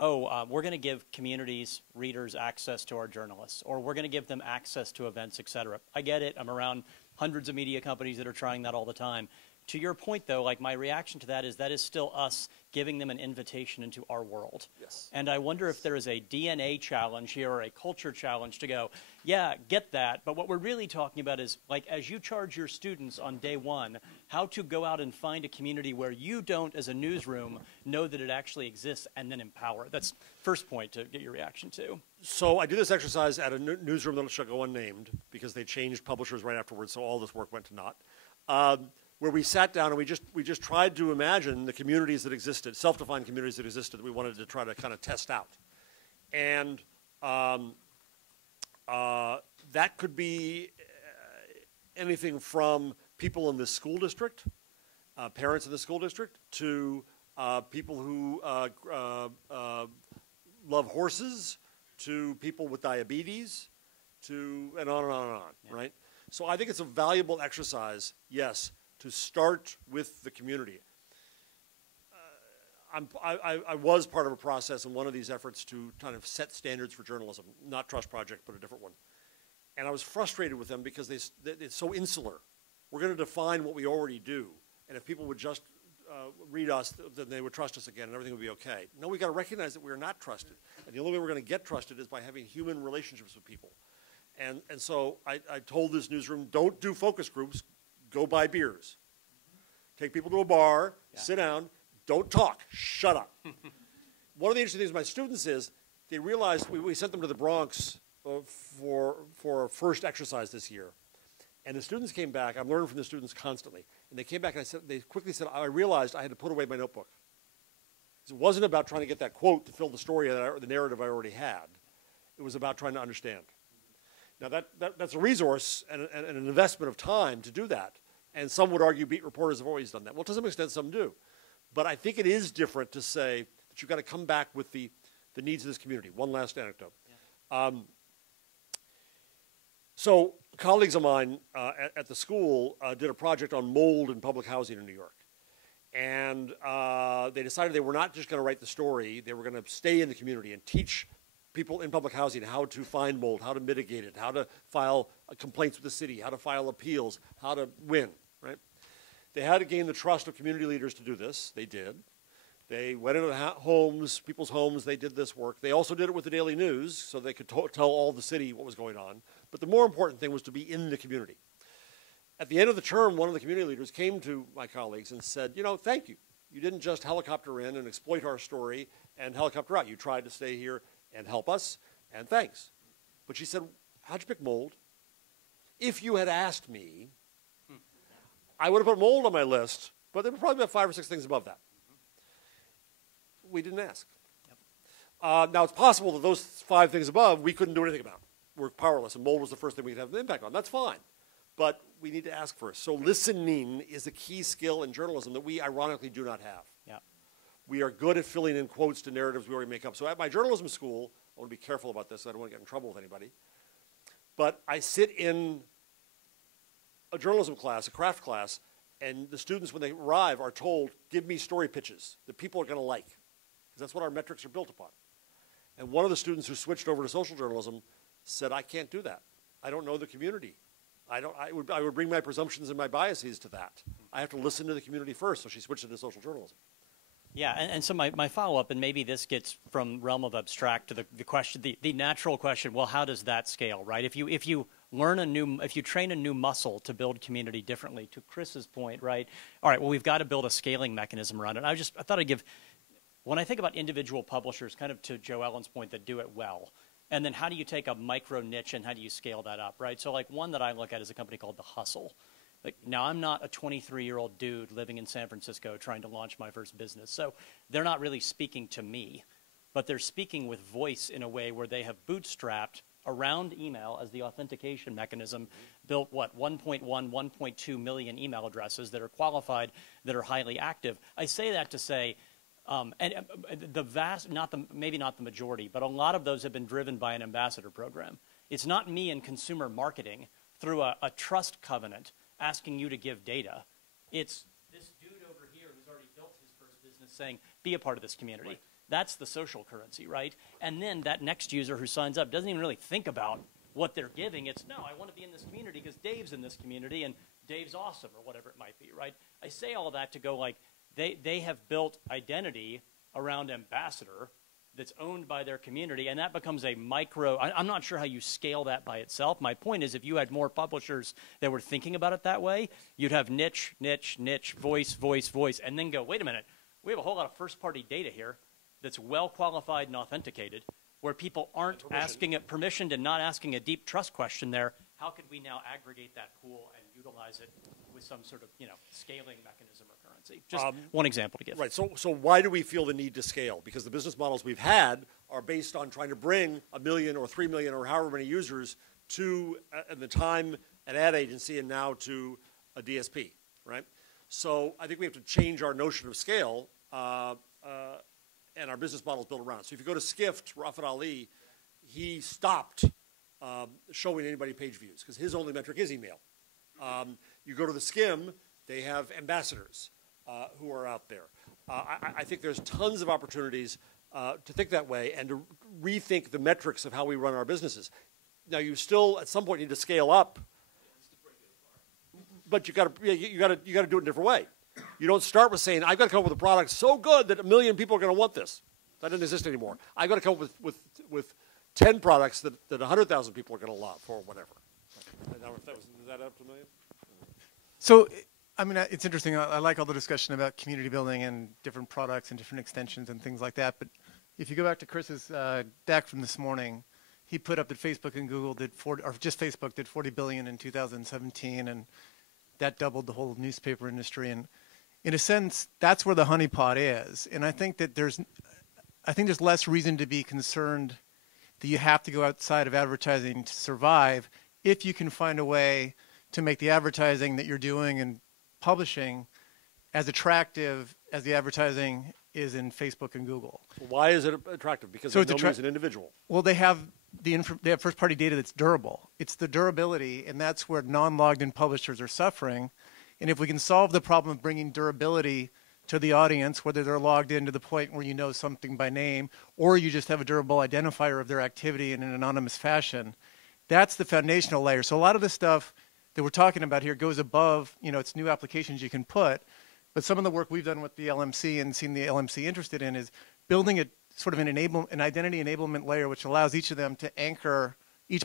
we're going to give communities, readers, access to our journalists, or we're going to give them access to events, et cetera. I get it. I'm around hundreds of media companies that are trying that all the time. To your point, though, like my reaction to that is still us giving them an invitation into our world. Yes. And I wonder if there is a DNA challenge here or a culture challenge to go, yeah, get that. But what we're really talking about is, like, as you charge your students on day one, how to go out and find a community where you don't, as a newsroom, know that it actually exists and then empower. That's first point to get your reaction to. So I did this exercise at a newsroom that shall go unnamed because they changed publishers right afterwards, so all this work went to naught. Where we sat down and we just tried to imagine the communities that existed, self-defined communities that existed that we wanted to try to kind of test out. And that could be anything from people in the school district, parents in the school district, to people who love horses, to people with diabetes, and on and on and on, yeah. Right? So I think it's a valuable exercise, yes, to start with the community. I was part of a process in one of these efforts to kind of set standards for journalism, not Trust Project, but a different one. And I was frustrated with them because it's so insular. We're going to define what we already do. And if people would just read us, then they would trust us again and everything would be okay. No, we got to recognize that we are not trusted. And the only way we're going to get trusted is by having human relationships with people. And so I told this newsroom, don't do focus groups, go buy beers. Take people to a bar, sit down, don't talk, shut up. One of the interesting things with my students is they realized we sent them to the Bronx for a first exercise this year. And the students came back. I'm learning from the students constantly. And they came back and they quickly said, I realized I had to put away my notebook. It wasn't about trying to get that quote to fill the story, the narrative I already had. It was about trying to understand. Now, that's a resource and an investment of time to do that. And some would argue beat reporters have always done that. Well, to some extent, some do. But I think it is different to say that you've got to come back with the needs of this community. One last anecdote. Yeah. So colleagues of mine at the school did a project on mold in public housing in New York. And they decided they were not just going to write the story, they were going to stay in the community and teach people in public housing how to find mold, how to mitigate it, how to file complaints with the city, how to file appeals, how to win, right? They had to gain the trust of community leaders to do this. They did. They went into homes, people's homes, they did this work. They also did it with the Daily News so they could tell all the city what was going on. But the more important thing was to be in the community. At the end of the term, one of the community leaders came to my colleagues and said, you know, thank you. You didn't just helicopter in and exploit our story and helicopter out. You tried to stay here and help us, and thanks. But she said, how'd you pick mold? If you had asked me, I would have put mold on my list, but there were probably about 5 or 6 things above that. We didn't ask. Yep. Now, it's possible that those 5 things above we couldn't do anything about. We're powerless, and mold was the first thing we'd have an impact on. That's fine. But we need to ask first. So listening is a key skill in journalism that we ironically do not have. Yeah. We are good at filling in quotes to narratives we already make up. So at my journalism school, I want to be careful about this. I don't want to get in trouble with anybody. But I sit in a journalism class, a craft class, and the students, when they arrive, are told, give me story pitches that people are going to like. Because that's what our metrics are built upon. And one of the students who switched over to social journalism said, I can't do that. I don't know the community. I would bring my presumptions and my biases to that. I have to listen to the community first, so she switched into social journalism. Yeah, and so my follow-up, and maybe this gets from realm of abstract to the question, the natural question, well, how does that scale, right? If you train a new muscle to build community differently, to Chris's point, right? All right, well, we've got to build a scaling mechanism around it. I thought I'd give, when I think about individual publishers, kind of to Joe Ellen's point, that do it well, and then how do you take a micro niche and how do you scale that up, right? So like one that I look at is a company called The Hustle. Like, now, I'm not a 23-year-old dude living in San Francisco trying to launch my first business. So they're not really speaking to me, but they're speaking with voice in a way where they have bootstrapped around email as the authentication mechanism, built, 1.2 million email addresses that are qualified, that are highly active. I say that to say, the vast, maybe not the majority, but a lot of those have been driven by an ambassador program. It's not me in consumer marketing through a trust covenant asking you to give data. It's this dude over here who's already built his first business saying, be a part of this community. Right. That's the social currency, right? And then that next user who signs up doesn't even really think about what they're giving. It's, no, I want to be in this community because Dave's in this community and Dave's awesome, or whatever it might be, right? I say all that to go like, they have built identity around ambassador that's owned by their community, and that becomes a micro. I'm not sure how you scale that by itself. My point is, if you had more publishers that were thinking about it that way, you'd have niche, niche, niche, voice, voice, voice, and then go, wait a minute, we have a whole lot of first-party data here that's well-qualified and authenticated, where people aren't asking it permissioned and not asking a deep trust question there. How could we now aggregate that pool and utilize it with some sort of, scaling mechanism or currency? Just one example to give. Right. So why do we feel the need to scale? Because the business models we've had are based on trying to bring 1 million or 3 million or however many users to, at the time, an ad agency and now to a DSP, right? So I think we have to change our notion of scale and our business models built around it. So if you go to Skift, Rafat Ali, he stopped showing anybody page views because his only metric is email. You go to the Skim, they have ambassadors who are out there. I think there's tons of opportunities to think that way and to rethink the metrics of how we run our businesses. Now, you still, at some point, need to scale up, but you got to do it in a different way. You don't start with saying, I've got to come up with a product so good that 1 million people are going to want this. That doesn't exist anymore. I've got to come up with 10 products that 100,000 people are going to love or whatever. Is that up to 1 million? So, I mean, it's interesting. I like all the discussion about community building and different products and different extensions and things like that. But if you go back to Chris's deck from this morning, he put up that Facebook and Google did just Facebook did 40 billion in 2017, and that doubled the whole newspaper industry. And in a sense, that's where the honeypot is. And I think that there's less reason to be concerned that you have to go outside of advertising to survive if you can find a way to make the advertising that you're doing and publishing as attractive as the advertising is in Facebook and Google. Why is it attractive? Because they know me as an individual. Well, they have first-party data that's durable. It's the durability, and that's where non-logged-in publishers are suffering. And if we can solve the problem of bringing durability to the audience, whether they're logged in to the point where you know something by name, or you just have a durable identifier of their activity in an anonymous fashion, that's the foundational layer. So a lot of the stuff that we're talking about here goes above, it's new applications you can put. But some of the work we've done with the LMC and seen the LMC interested in is building a sort of an identity enablement layer, which allows each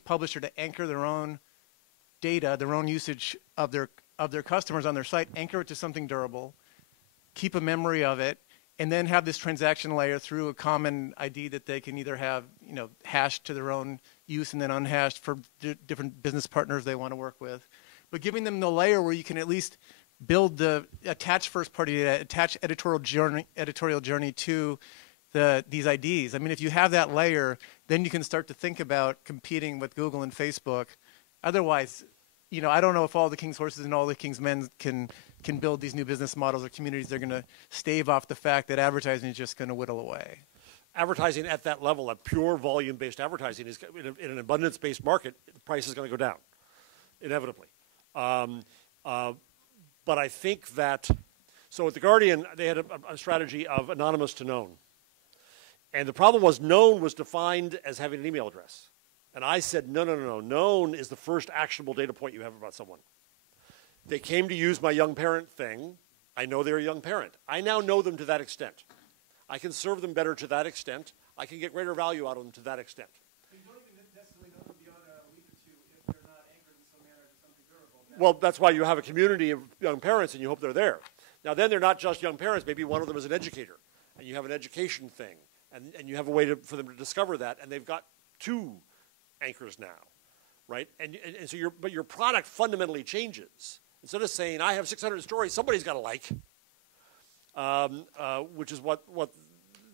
publisher to anchor their own data, their own usage of their customers on their site, anchor it to something durable, keep a memory of it, and then have this transaction layer through a common ID that they can either have, hashed to their own use and then unhashed for different business partners they want to work with. But giving them the layer where you can at least build the attach first-party data, attach editorial journey to these IDs. I mean, if you have that layer, then you can start to think about competing with Google and Facebook. Otherwise, I don't know if all the king's horses and all the king's men can build these new business models or communities. They're going to stave off the fact that advertising is just going to whittle away. Advertising at that level, at pure volume-based advertising, is in an abundance-based market, the price is going to go down, inevitably. But I think that, so at The Guardian, they had a strategy of anonymous to known. And the problem was known was defined as having an email address. And I said, no. Known is the first actionable data point you have about someone. They came to use my young parent thing. I know they're a young parent. I now know them to that extent. I can serve them better to that extent. I can get greater value out of them to that extent. You don't even necessarily know them beyond a week or two if they're not anchored in some manner to something durable. Well, that's why you have a community of young parents and you hope they're there. Now then they're not just young parents. Maybe one of them is an educator and you have an education thing and you have a way for them to discover that, and they've got 2 anchors now, right? And so your product fundamentally changes. Instead of saying, I have 600 stories, somebody's got to like, which is what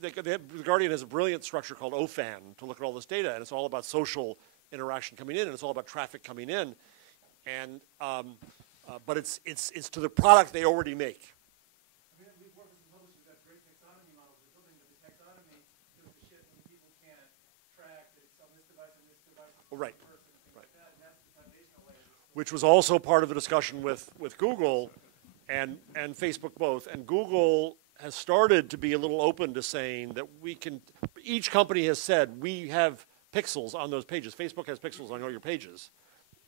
The Guardian has a brilliant structure called OFAN to look at all this data, and it's all about social interaction coming in, and it's all about traffic coming in, and but it's to the product they already make. I mean, we've worked with some publishers that have great taxonomy models they're building, but the taxonomy gives a shit when people can't track that it's on this device and this device. Right. Like that, and that's the foundational layer. Which was also part of the discussion with Google and Facebook both. And Google has started to be a little open to saying that each company has said, we have pixels on those pages. Facebook has pixels on all your pages,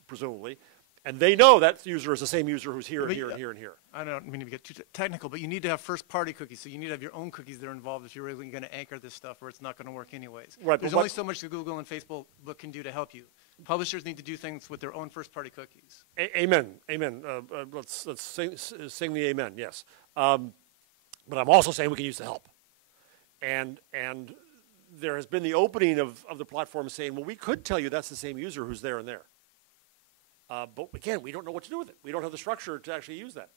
presumably. And they know that user is the same user who's here and here and here and here. I don't mean to get too technical, but you need to have first-party cookies. So you need to have your own cookies that are involved if you're really going to anchor this stuff, or it's not going to work anyways. Right, There's only so much that Google and Facebook can do to help you. Publishers need to do things with their own first-party cookies. Amen. Let's sing the amen, yes. But I'm also saying we can use the help. And there has been the opening of the platform saying, well, we could tell you that's the same user who's there and there. But again, we don't know what to do with it. We don't have the structure to actually use that.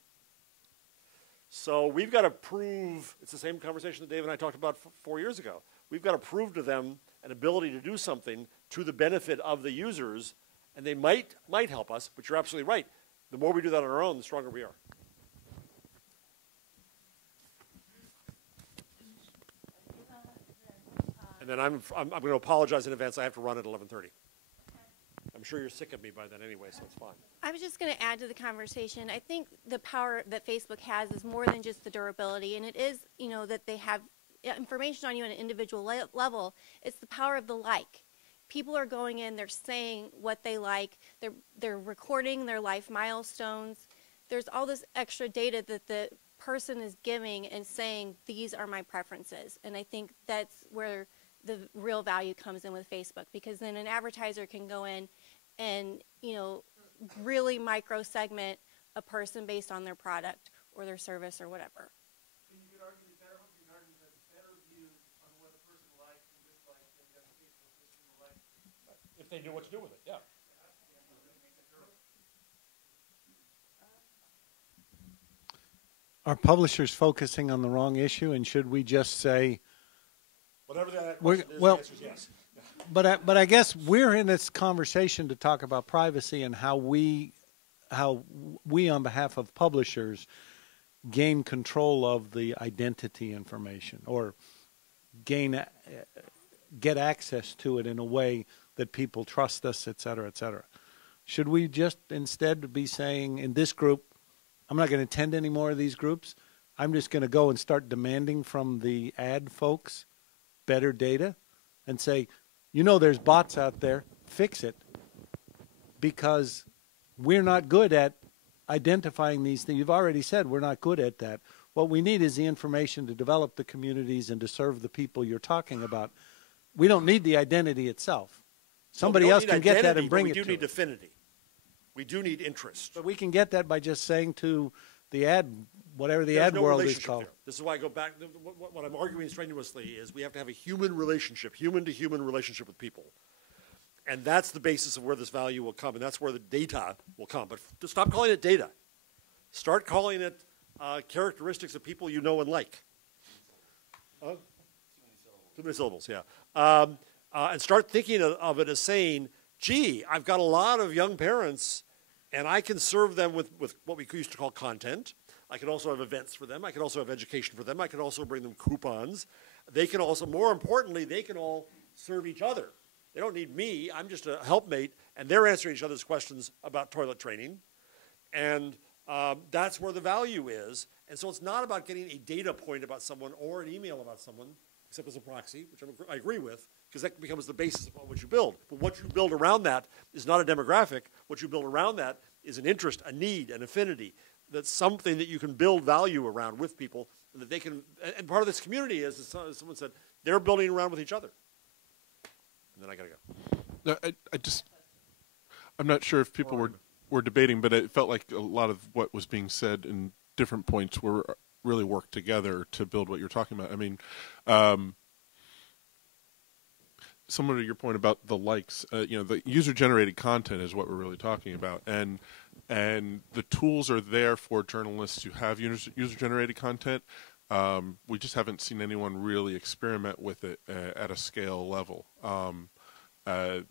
So we've got to prove, it's the same conversation that Dave and I talked about 4 years ago. We've got to prove to them an ability to do something to the benefit of the users, and they might help us, but you're absolutely right. The more we do that on our own, the stronger we are. And then I'm going to apologize in advance. I have to run at 11:30. I'm sure you're sick of me by then anyway, so it's fine. I was just going to add to the conversation. I think the power that Facebook has is more than just the durability, and it is, that they have information on you on an individual level. It's the power of the like. People are going in, they're saying what they like, they're recording their life milestones. There's all this extra data that the person is giving and saying, these are my preferences. And I think that's where the real value comes in with Facebook, because then an advertiser can go in and, you know, really micro segment a person based on their product or their service or whatever. If they knew what to do with it, yeah. Are publishers focusing on the wrong issue, and should we just say, Whatever that question is, well, the answer is yes. but I guess we're in this conversation to talk about privacy and how we on behalf of publishers gain control of the identity information, or get access to it in a way that people trust us, et cetera, et cetera. Should we just instead be saying, in this group, I'm not going to attend any more of these groups. I'm just going to go and start demanding from the ad folks better data and say, you know, there's bots out there, fix it, because we're not good at identifying these things. You've already said we're not good at that. What we need is the information to develop the communities and to serve the people you're talking about. We don't need the identity itself. Somebody else can get that and bring it to us. We do need affinity. We do need interest. But we can get that by just saying to the ad, whatever the ad world is called. There. This is why I go back. What I'm arguing strenuously is we have to have a human relationship, human-to-human relationship with people. And that's the basis of where this value will come, and that's where the data will come. But stop calling it data. Start calling it characteristics of people you know and like. Too many syllables, yeah. And start thinking of it as saying, gee, I've got a lot of young parents, and I can serve them with what we used to call content. I can also have events for them. I can also have education for them. I can also bring them coupons. They can also, more importantly, they can all serve each other. They don't need me. I'm just a helpmate, and they're answering each other's questions about toilet training. And that's where the value is. And so it's not about getting a data point about someone or an email about someone, except as a proxy, which I agree with, because that becomes the basis upon which you build. But what you build around that is not a demographic. What you build around that is an interest, a need, an affinity. That's something that you can build value around with people, and that they can. And part of this community is, as someone said, they're building around with each other. And then I got to go. No, I'm not sure if people were debating, but it felt like a lot of what was being said in different points were really worked together to build what you're talking about. I mean, similar to your point about the likes, the user-generated content is what we're really talking about, and the tools are there for journalists to have user-generated content. We just haven't seen anyone really experiment with it at a scale level. Why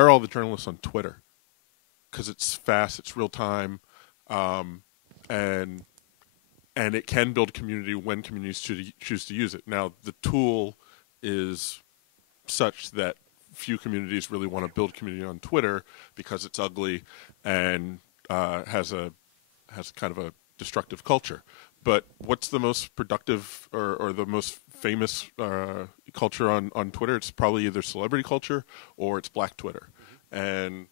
are all the journalists on Twitter? Because it's fast, it's real time, and it can build community when communities choose to use it. Now, the tool is such that few communities really want to build community on Twitter because it's ugly and has kind of a destructive culture. But what's the most productive or the most famous culture on Twitter? It's probably either celebrity culture or it's Black Twitter. And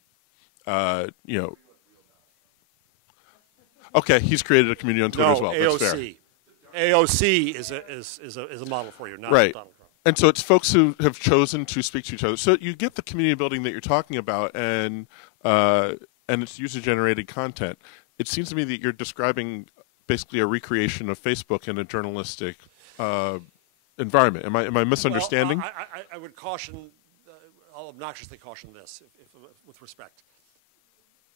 okay, he's created a community on Twitter as well. AOC. That's fair. AOC is a model for you, not right. Donald Trump. And so it's folks who have chosen to speak to each other. So you get the community building that you're talking about, and it's user-generated content. It seems to me that you're describing basically a recreation of Facebook in a journalistic environment. Am I misunderstanding? Well, I would caution, I'll obnoxiously caution this, if with respect.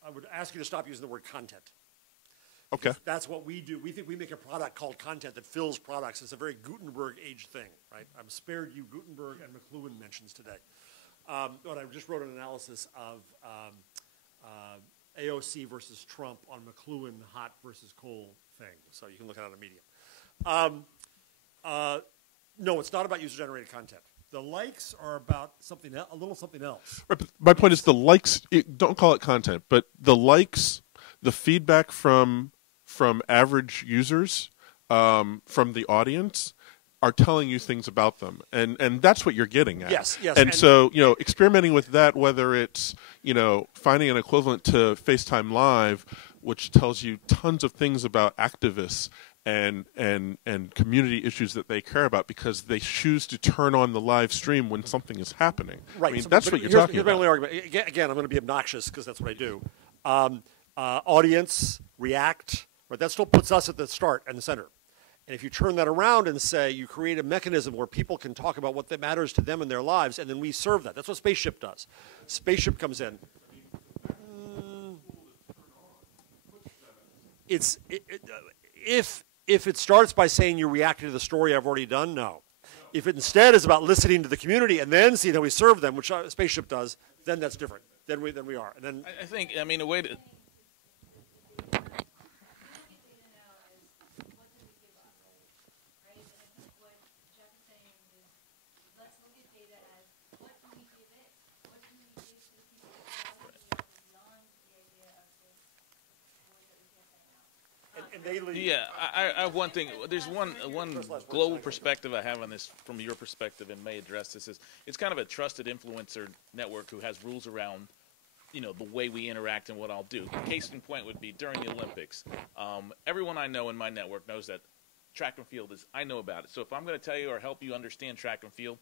I would ask you to stop using the word content. Okay. That's what we do. We think we make a product called content that fills products. It's a very Gutenberg-age thing, right? I'm spared you Gutenberg and McLuhan mentions today. But I just wrote an analysis of AOC versus Trump on McLuhan hot versus cold thing. So you can look at it on Medium. No, it's not about user-generated content. The likes are about something, a little something else. Right, but my point is the likes, don't call it content, but the likes, the feedback from average users, from the audience, are telling you things about them, and that's what you're getting at. Yes. And so, experimenting with that, whether it's, finding an equivalent to FaceTime Live, which tells you tons of things about activists and community issues that they care about because they choose to turn on the live stream when something is happening. Right. I mean, So, that's what you're talking here's my about. only argument. Again, I'm going to be obnoxious because that's what I do. Audience, react, right? That still puts us at the start and the center. And if you turn that around and say you create a mechanism where people can talk about what that matters to them in their lives, and then we serve that. That's what Spaceship does. Spaceship comes in. If it starts by saying you reacted to the story I've already done, no. If it instead is about listening to the community and then seeing how we serve them, which Spaceship does, then that's different. Then we are. And then I think, I mean, a way to. Yeah, I have one thing. There's one global perspective I have on this from your perspective and may address this is it's kind of a trusted influencer network who has rules around, you know, the way we interact and what I'll do. Case in point would be during the Olympics. Everyone I know in my network knows that track and field is, I know about it. So if I'm going to tell you or help you understand track and field,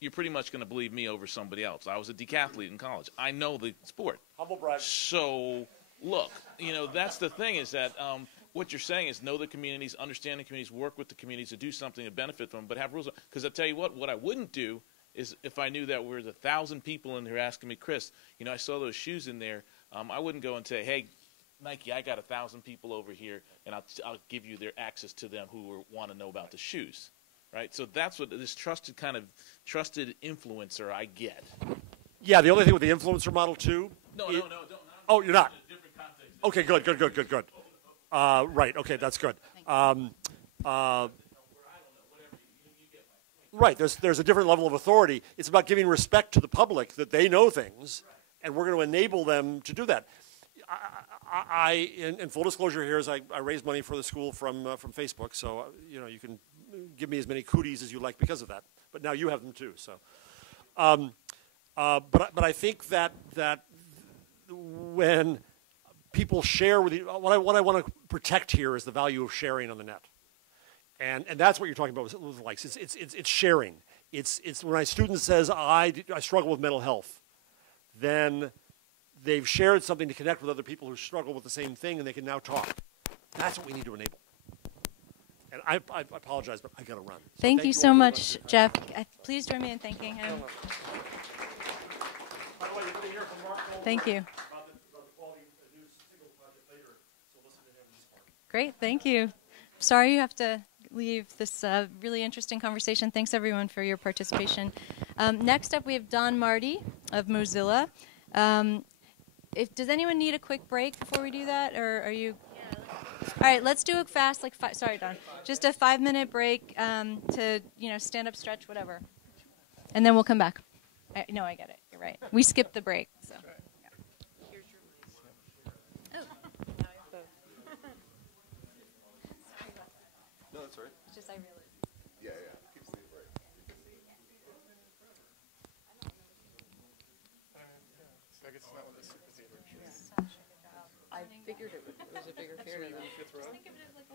you're pretty much going to believe me over somebody else. I was a decathlete in college. I know the sport. Humble brag. So look, you know, that's the thing is that what you're saying is know the communities, understand the communities, work with the communities to do something to benefit them, but have rules. Because I'll tell you what I wouldn't do is if I knew that there's 1,000 people in here asking me, Chris, you know, I saw those shoes in there. I wouldn't go and say, hey, Nike, I got 1,000 people over here, and I'll give you their access to them who want to know about the shoes, right? So that's what this trusted influencer I get. Yeah, the only thing with the influencer model too. No, don't. Oh, you're not. Different context. Okay, good. Right. Okay, that's good. Right. There's a different level of authority. It's about giving respect to the public that they know things, and we're going to enable them to do that. In full disclosure here, is I raised money for the school from Facebook, so you know you can give me as many cooties as you like because of that. But now you have them too. So, but I think that when people share with you, what I want to protect here is the value of sharing on the net, and that's what you're talking about with likes. It's sharing. It's when my student says I struggle with mental health, then they've shared something to connect with other people who struggle with the same thing, and they can now talk. That's what we need to enable. And I apologize, but I got to run. So thank you so much, Jeff. Please join me in thanking him. By the way, you're going to hear from Mark Goldberg Thank you. about the quality news signal project later, so listen to him in this part. Great, thank you. Sorry you have to leave this really interesting conversation. Thanks, everyone, for your participation. Next up, we have Don Marty of Mozilla. Does anyone need a quick break before we do that, or are you? Yeah. All right, let's do it fast. Sorry, Don. Just a 5-minute break to stand up, stretch, whatever, and then we'll come back. No, I get it. You're right. We skipped the break. So. Yeah. Here's your mic. Oh. Now I have both. Sorry about that. No, that's all right. It's just I realized. Yeah. Keeps the break. I figured it was a bigger theater. Just think of it as like